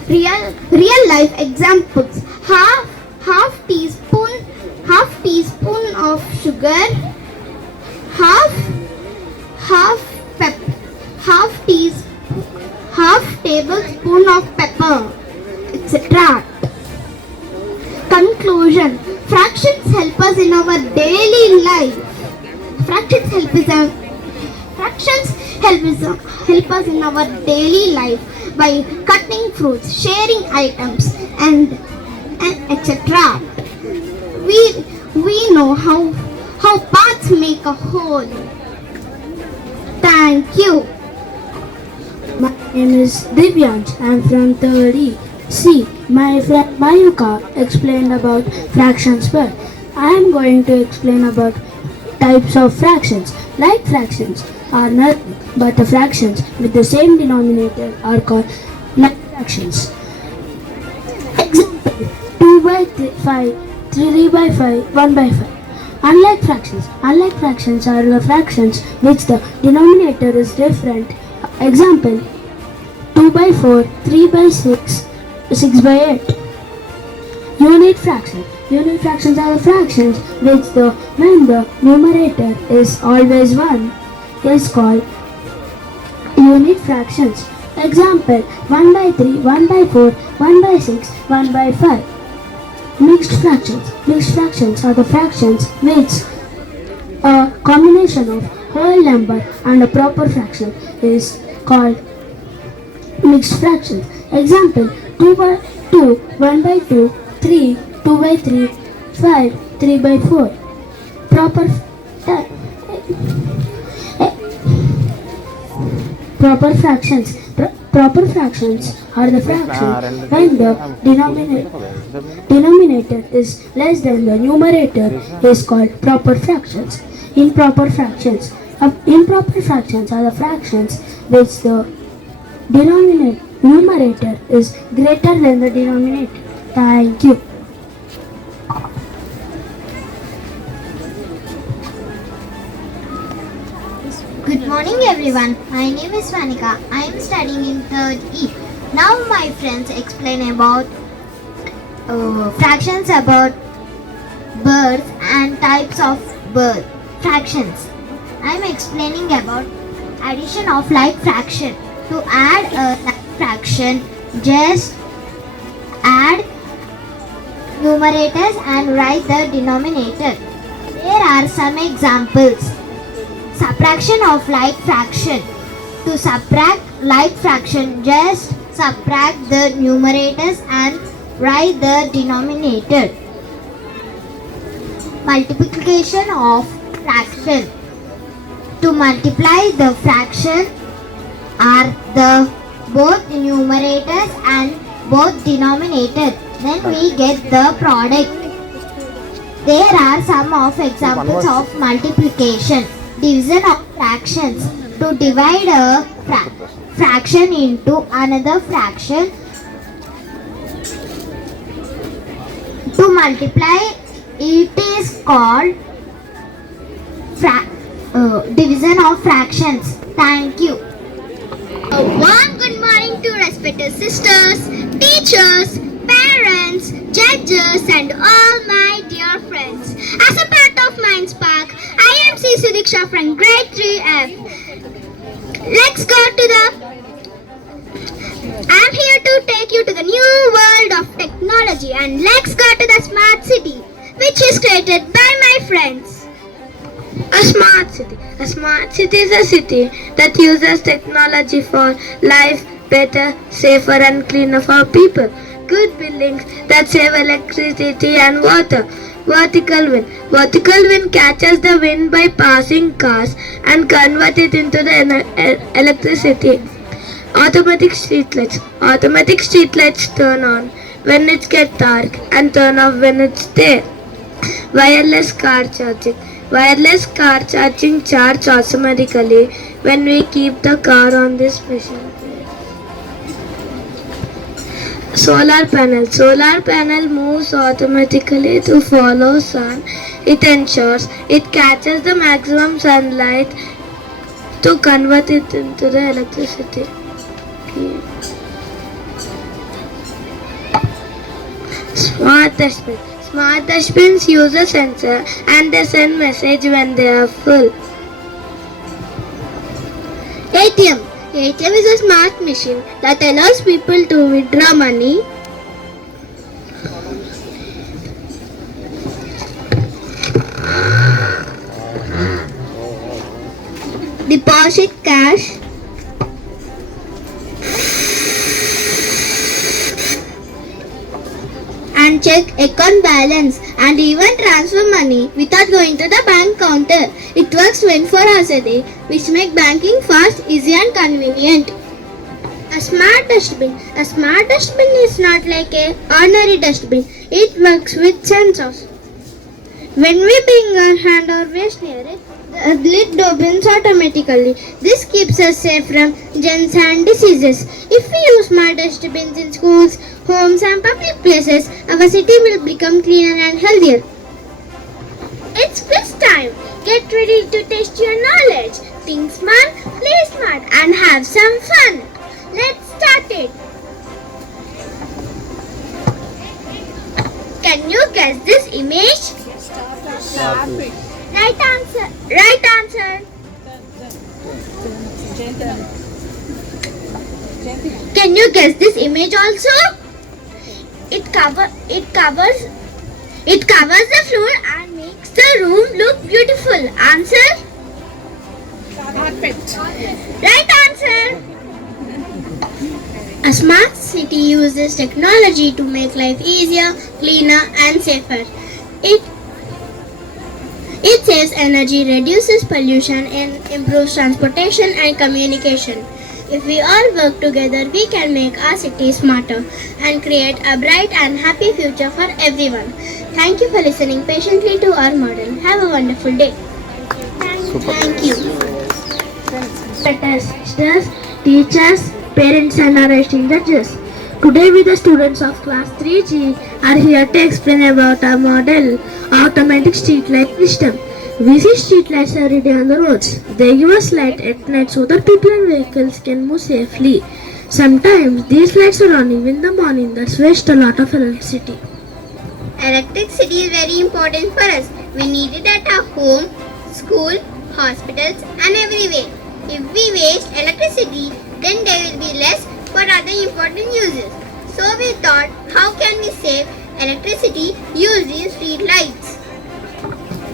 Real life examples: half teaspoon of sugar, half tablespoon of pepper, etc. Conclusion: fractions help us in our daily life. Fractions help us in our daily life by cutting fruits, sharing items, and etc. We know how parts make a whole. Thank you. My name is Divyansh. I am from 3rd E. See, my friend Mayuka explained about fractions well. I am going to explain about types of fractions. Like fractions are nothing but the fractions with the same denominator are called like fractions. Example: 2 by 5, 3 by 5, 1 by 5. Unlike fractions are the fractions which the denominator is different. Example: 2 by 4, 3 by 6, 6 by 8. Unit fractions are the fractions which when the numerator is always 1 is called unit fractions. Example: 1 by 3, 1 by 4, 1 by 6, 1 by 5. Mixed fractions are the fractions which a combination of whole number and a proper fraction is called mixed fractions. Example: 2 by 2, 1 by 2, 3, 2 by 3, 5, 3 by 4. Proper Proper fractions. Proper fractions are the fractions when the denominator is less than the numerator is called proper fractions. Improper fractions. Improper fractions are the fractions which the numerator is greater than the denominator. Thank you. Good morning everyone. My name is Vanika. I am studying in 3rd E. Now my friends explain about fractions about birds and types of bird fractions. I am explaining about addition of like fraction. To add a like fraction, just add numerators and write the denominator. There are some examples. Subtraction of like fraction. To subtract like fraction, just subtract the numerators and write the denominator. Multiplication of fraction. To multiply the fraction are the both numerators and both denominators. Then we get the product. There are some of examples of multiplication. Division of fractions. To divide a fraction into another fraction. To multiply it is called division of fractions. Thank you. A warm good morning to respected sisters, teachers, parents, judges and all my dear friends. As a part of MINDSPARK, I am Cisce from grade 3F. Let's go to I'm here to take you to the new world of technology, and let's go to the smart city, which is created by my friends. A smart city. A smart city is a city that uses technology for life better, safer and cleaner for people. Good buildings that save electricity and water. Vertical wind. Vertical wind catches the wind by passing cars and converts it into the electricity. Automatic streetlights. Automatic streetlights turn on when it gets dark and turn off when it's day. Wireless car charging. Wireless car charging charges automatically when we keep the car on this special place. Solar panel. Solar panel moves automatically to follow sun. It ensures it catches the maximum sunlight to convert it into the electricity. Smart dustbin. Smart dustbins use a sensor and they send message when they are full. ATM. ATM is a smart machine that allows people to withdraw money, deposit cash, and check account balance and even transfer money without going to the bank counter. It works 24 hours a day, which makes banking fast, easy and convenient. A smart dustbin. A smart dustbin is not like a ordinary dustbin. It works with sensors. When we bring our hand or waste near it, the lid opens automatically. This keeps us safe from germs and diseases. If we use smart dustbins in schools, homes and public places, our city will become cleaner and healthier. It's quiz time. Get ready to test your knowledge. Think smart, play smart and have some fun. Let's start it. Can you guess this image? Right answer. Right answer. Can you guess this image also? It covers the floor and makes the room look beautiful. Answer? Carpet. Right answer. A smart city uses technology to make life easier, cleaner and safer. It saves energy, reduces pollution and improves transportation and communication. If we all work together, we can make our city smarter and create a bright and happy future for everyone. Thank you for listening patiently to our model. Have a wonderful day. Thank you. Sisters, teachers, parents and our esteemed judges. Today we the students of class 3G are here to explain about our model automatic street light system. We see street lights every day on the roads. They give us light at night so that people and vehicles can move safely. Sometimes these lights are on even in the morning, thus waste a lot of electricity. Electricity is very important for us. We need it at our home, school, hospitals and everywhere. If we waste electricity, then there will be less for other important uses. So we thought, how can we save electricity using street lights?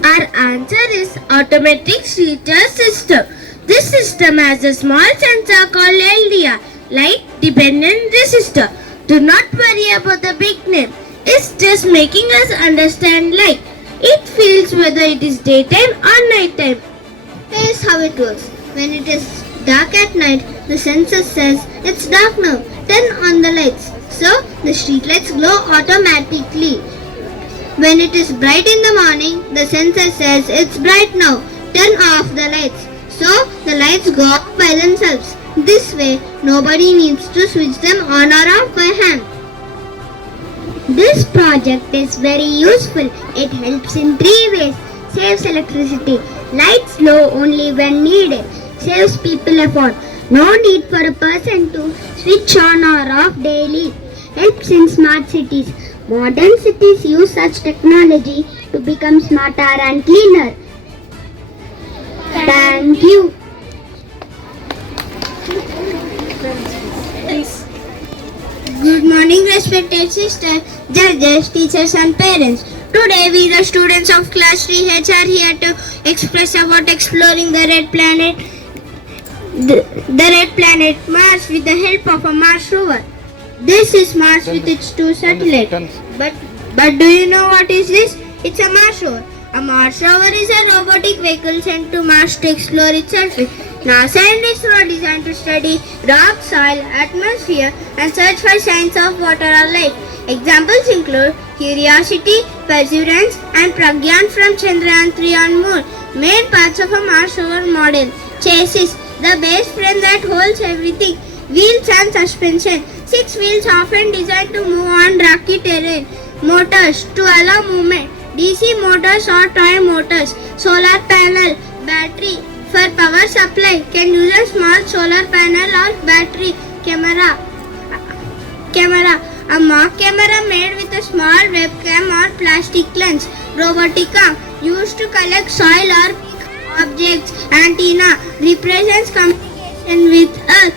Our answer is automatic street light system. This system has a small sensor called LDR, light dependent resistor. Do not worry about the big name. It's just making us understand light. It feels whether it is daytime or nighttime. Here's how it works. When it is dark at night, the sensor says it's dark now. Turn on the lights. So the street lights glow automatically. When it is bright in the morning, the sensor says it's bright now. Turn off the lights. So the lights go off by themselves. This way, nobody needs to switch them on or off by hand. This project is very useful. It helps in 3 ways. Saves electricity. Lights low only when needed. Saves people effort. No need for a person to switch on or off daily. Helps in smart cities. Modern cities use such technology to become smarter and cleaner. Thank you. Good morning, respected sisters, judges, teachers and parents. Today we the students of class 3H are here to express about exploring the red planet, the red planet Mars with the help of a Mars rover. This is Mars with its 2 satellites. But do you know what is this? It's a Mars rover. A Mars rover is a robotic vehicle sent to Mars to explore its surface. NASA and ISRO are designed to study rock, soil, atmosphere and search for signs of water or life. Examples include Curiosity, Perseverance and Pragyan from Chandrayaan-3 on Moon. Main parts of a Mars rover model. Chassis, the base frame that holds everything. Wheels and suspension. 6 wheels often designed to move on rocky terrain. Motors, to allow movement. DC motors or toy motors. Solar panel, battery. For power supply, can use a small solar panel or battery. Camera, a mock camera made with a small webcam or plastic lens. Robotica, used to collect soil or objects. Antenna, represents communication with Earth.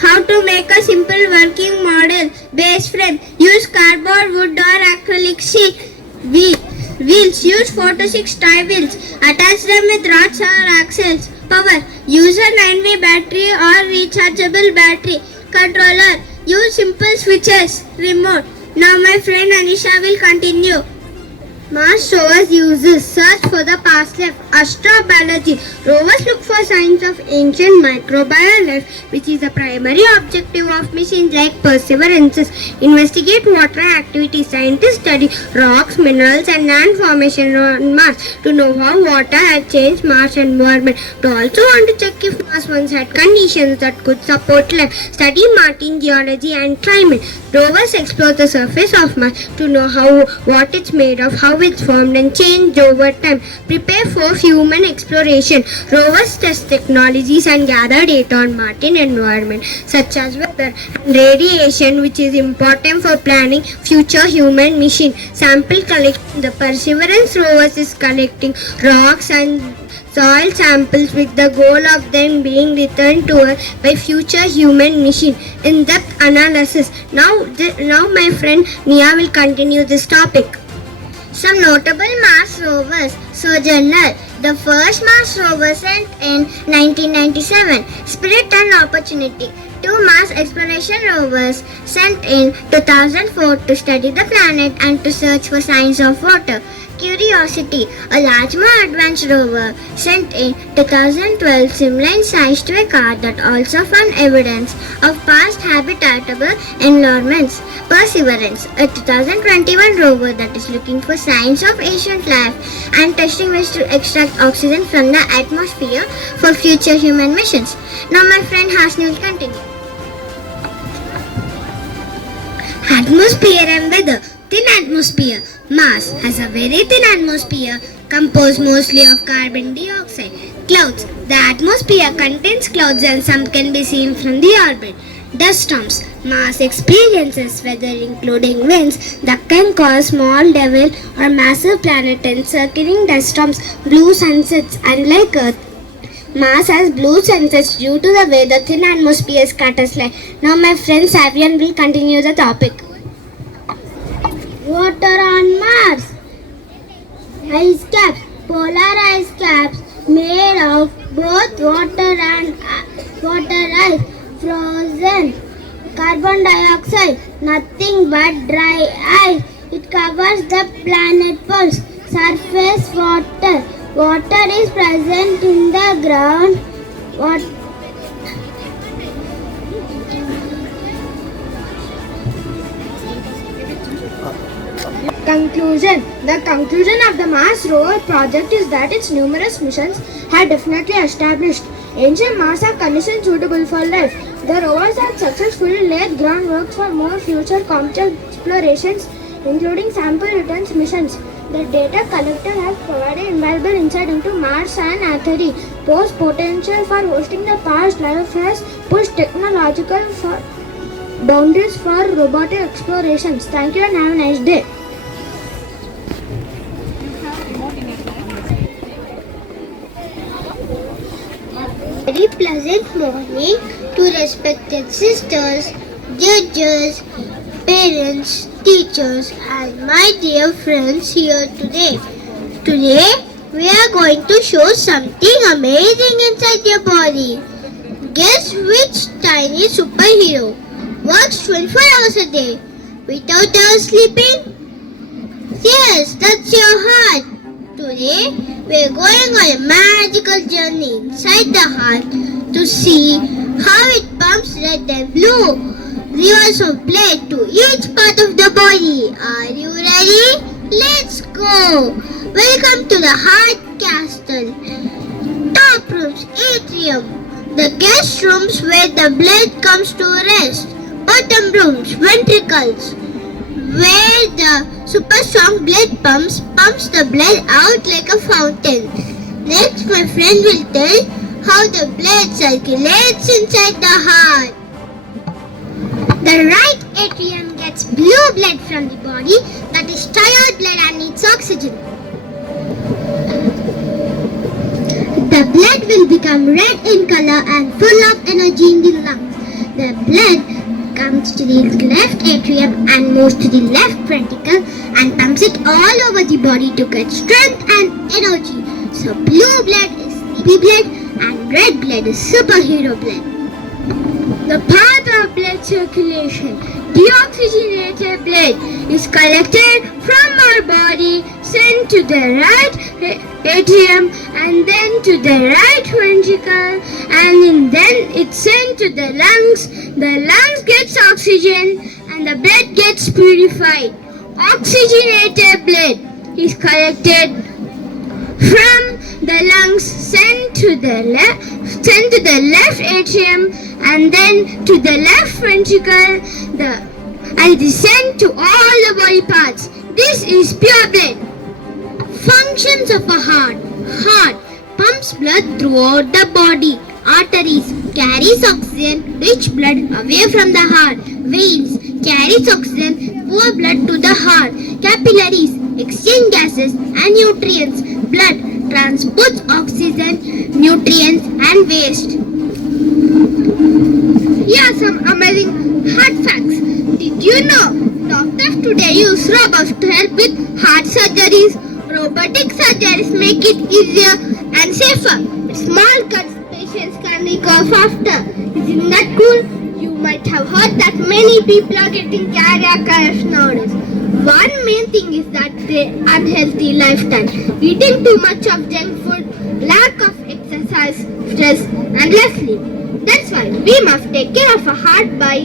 How to make a simple working model. Base frame, use cardboard, wood or acrylic sheet. Wheels, use 4 to 6 tie wheels. Attach them with rods or axles. Power, use a 9V battery or rechargeable battery. Controller, use simple switches. Remote. Now my friend Anisha will continue. Mars rovers uses search for the past life. Astrobiology. Rovers look for signs of ancient microbial life, which is the primary objective of missions like Perseverance. Investigate water activity. Scientists study rocks, minerals and land formation on Mars to know how water has changed Mars environment. To also want to check if Mars once had conditions that could support life. Study Martian geology and climate. Rovers explore the surface of Mars to know what it's made of, how it's formed and changed over time. Prepare for human exploration. Rovers test technologies and gather data on Martian environment such as weather and radiation, which is important for planning future human mission. Sample collection. The Perseverance rovers is collecting rocks and soil samples with the goal of them being returned to Earth by future human mission. In-depth analysis. Now my friend Nia will continue this topic. Some notable Mars rovers. Sojourner, the first Mars rover sent in 1997. Spirit and Opportunity. Two Mars exploration rovers sent in 2004 to study the planet and to search for signs of water. Curiosity, a large more advanced rover, sent in 2012 similar in size to a car that also found evidence of past habitable environments. Perseverance, a 2021 rover that is looking for signs of ancient life and testing ways to extract oxygen from the atmosphere for future human missions. Now my friend Hasni will continue. Atmosphere and weather. Thin atmosphere. Mars has a very thin atmosphere composed mostly of carbon dioxide. Clouds. The atmosphere contains clouds and some can be seen from the orbit. Dust storms. Mars experiences weather including winds that can cause small devil or massive planet encircling dust storms. Blue sunsets. Unlike Earth, Mars has blue sunsets due to the way the thin atmosphere scatters light. Now my friend Savian will continue the topic. Water on Mars. Ice caps. Polar ice caps made of both water and ice. Frozen. Carbon dioxide. Nothing but dry ice. It covers the planet poles. Surface water. Water is present in the ground. Conclusion. The conclusion of the Mars rover project is that its numerous missions have definitely established ancient Mars have conditions suitable for life. The rovers have successfully laid groundwork for more future commercial explorations, including sample returns missions. The data collected has provided invaluable insight into Mars and Aetheri, posed potential for hosting the past life, has pushed technological boundaries for robotic explorations. Thank you and have a nice day. Very pleasant morning to respected sisters, judges, parents, teachers and my dear friends here today. Today we are going to show something amazing inside your body. Guess which tiny superhero works 24 hours a day without ever sleeping? Yes, that's your heart. Today, we are going on a magical journey inside the heart to see how it pumps red and blue rivers of blood to each part of the body. Are you ready? Let's go! Welcome to the Heart Castle. Top rooms, atrium. The guest rooms where the blood comes to rest. Bottom rooms, ventricles, where the super strong blood pumps the blood out like a fountain. Next, my friend will tell how the blood circulates inside the heart. The right atrium gets blue blood from the body, that is tired blood and needs oxygen. The blood will become red in color and full of energy in the lungs. The blood comes to the left atrium and moves to the left ventricle and pumps it all over the body to get strength and energy. So blue blood is sleepy blood and red blood is superhero blood. The path of blood circulation. Deoxygenated blood is collected from our body, sent to the right atrium and then to the right ventricle and then it's sent to the lungs. The lungs gets oxygen and the blood gets purified. Oxygenated blood is collected from the lungs, sent to the left atrium and then to the left ventricle and it is sent to all the body parts. This is pure blood. Functions of a heart. Heart pumps blood throughout the body. Arteries carries oxygen, rich blood away from the heart. Veins carries oxygen, poor blood to the heart. Capillaries exchange gases and nutrients. Blood transports oxygen, nutrients and waste. Here are some amazing heart facts. Did you know doctors today use robots to help with heart surgeries? Robotic surgeries make it easier and safer. With small cuts, patients can recover faster. Isn't that cool? might have heard that many people are getting cardiac nowadays. One main thing is that they unhealthy lifestyle, eating too much of junk food, lack of exercise, stress, and less sleep. That's why we must take care of our heart by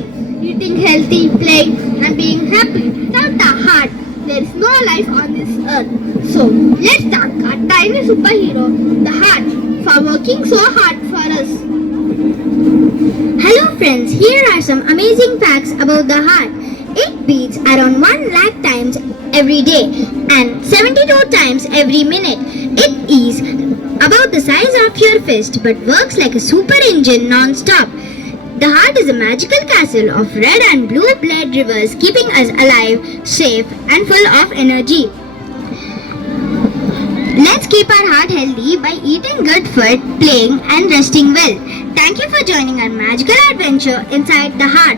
eating healthy, playing, and being happy. Without our heart, there is no life on this earth. So let's thank our tiny superhero, the heart, for working so hard for us. Hello friends, here are some amazing facts about the heart. It beats around 1 lakh times every day and 72 times every minute. It is about the size of your fist but works like a super engine non-stop. The heart is a magical castle of red and blue blood rivers, keeping us alive, safe and full of energy. Let's keep our heart healthy by eating good food, playing and resting well. Thank you for joining our magical adventure inside the heart.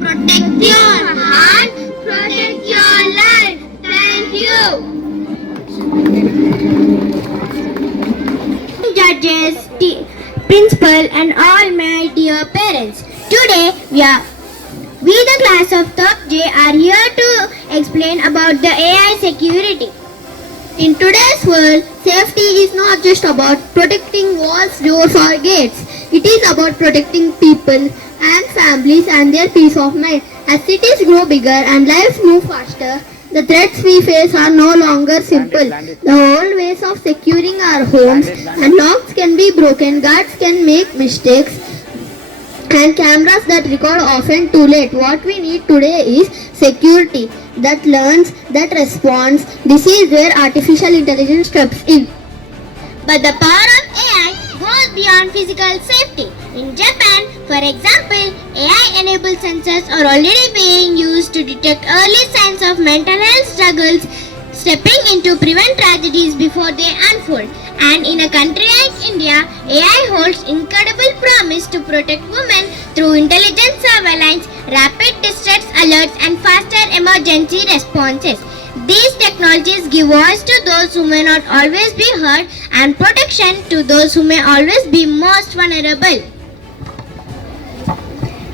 Protect your heart, protect your life. Thank you. Judges, principal and all my dear parents. Today we the class of top J are here to explain about the AI security. In today's world, safety is not just about protecting walls, doors or gates. It is about protecting people and families and their peace of mind. As cities grow bigger and lives move faster, the threats we face are no longer simple. The old ways of securing our homes and locks can be broken, guards can make mistakes, and cameras that record often too late. What we need today is security that learns, that responds. This is where artificial intelligence steps in. But the power of AI goes beyond physical safety. In Japan, for example, AI-enabled sensors are already being used to detect early signs of mental health struggles, stepping in to prevent tragedies before they unfold. And in a country like India, AI holds incredible promise to protect women through intelligent surveillance, rapid distress alerts and faster emergency responses. These technologies give voice to those who may not always be heard and protection to those who may always be most vulnerable.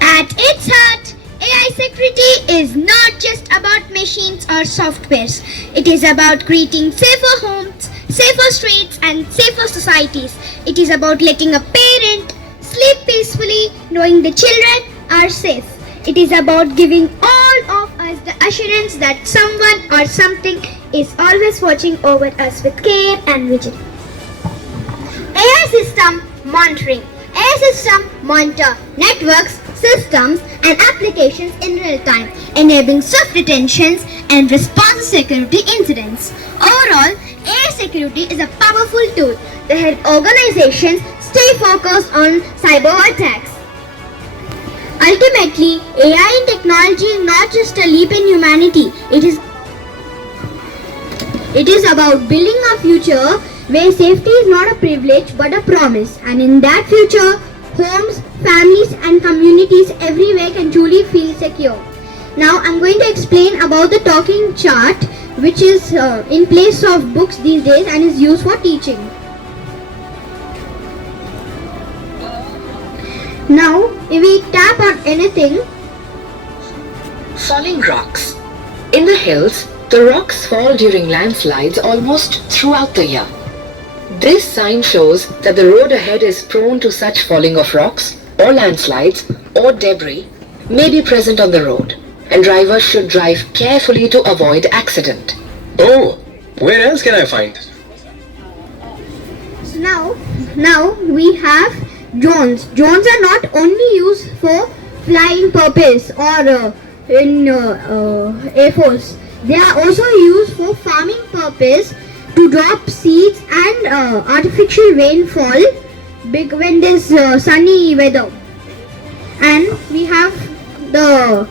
At its heart, AI security is not just about machines or softwares. It is about creating safer homes, safer streets and safer societies. It is about letting a parent sleep peacefully knowing the children are safe. It is about giving all of us the assurance that someone or something is always watching over us with care and vigilance. AI system monitoring. AI system monitor networks, systems and applications in real time, enabling swift detentions and response to security incidents. Overall, AI security is a powerful tool that helps organizations stay focused on cyber attacks. Ultimately, AI in technology is not just a leap in humanity. It is about building a future where safety is not a privilege but a promise. And in that future, homes, families and communities everywhere can truly feel secure. Now I'm going to explain about the talking chart, which is in place of books these days and is used for teaching. Now, if we tap on anything, falling rocks. In the hills, the rocks fall during landslides almost throughout the year. This sign shows that the road ahead is prone to such falling of rocks or landslides or debris may be present on the road, and drivers should drive carefully to avoid accident. Oh, where else can I find? So now we have drones. Drones are not only used for flying purpose or in Air Force. They are also used for farming purpose to drop seeds and artificial rainfall when there's sunny weather. And we have the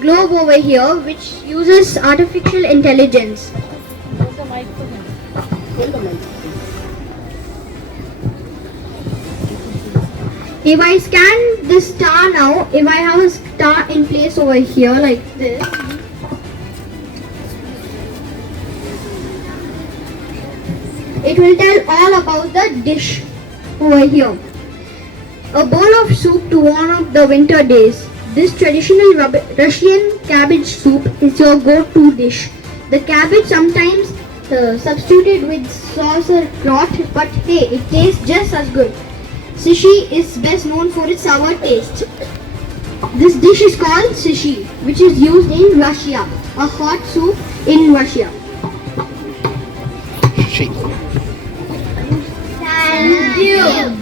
globe over here which uses artificial intelligence. If I scan this star now, if I have a star in place over here like this, it will tell all about the dish over here. A bowl of soup to warm up the winter days. This traditional Russian cabbage soup is your go-to dish. The cabbage sometimes substituted with sauce or not, but hey, it tastes just as good. Cisce is best known for its sour taste. This dish is called Cisce, which is used in Russia, a hot soup in Russia. Thank you.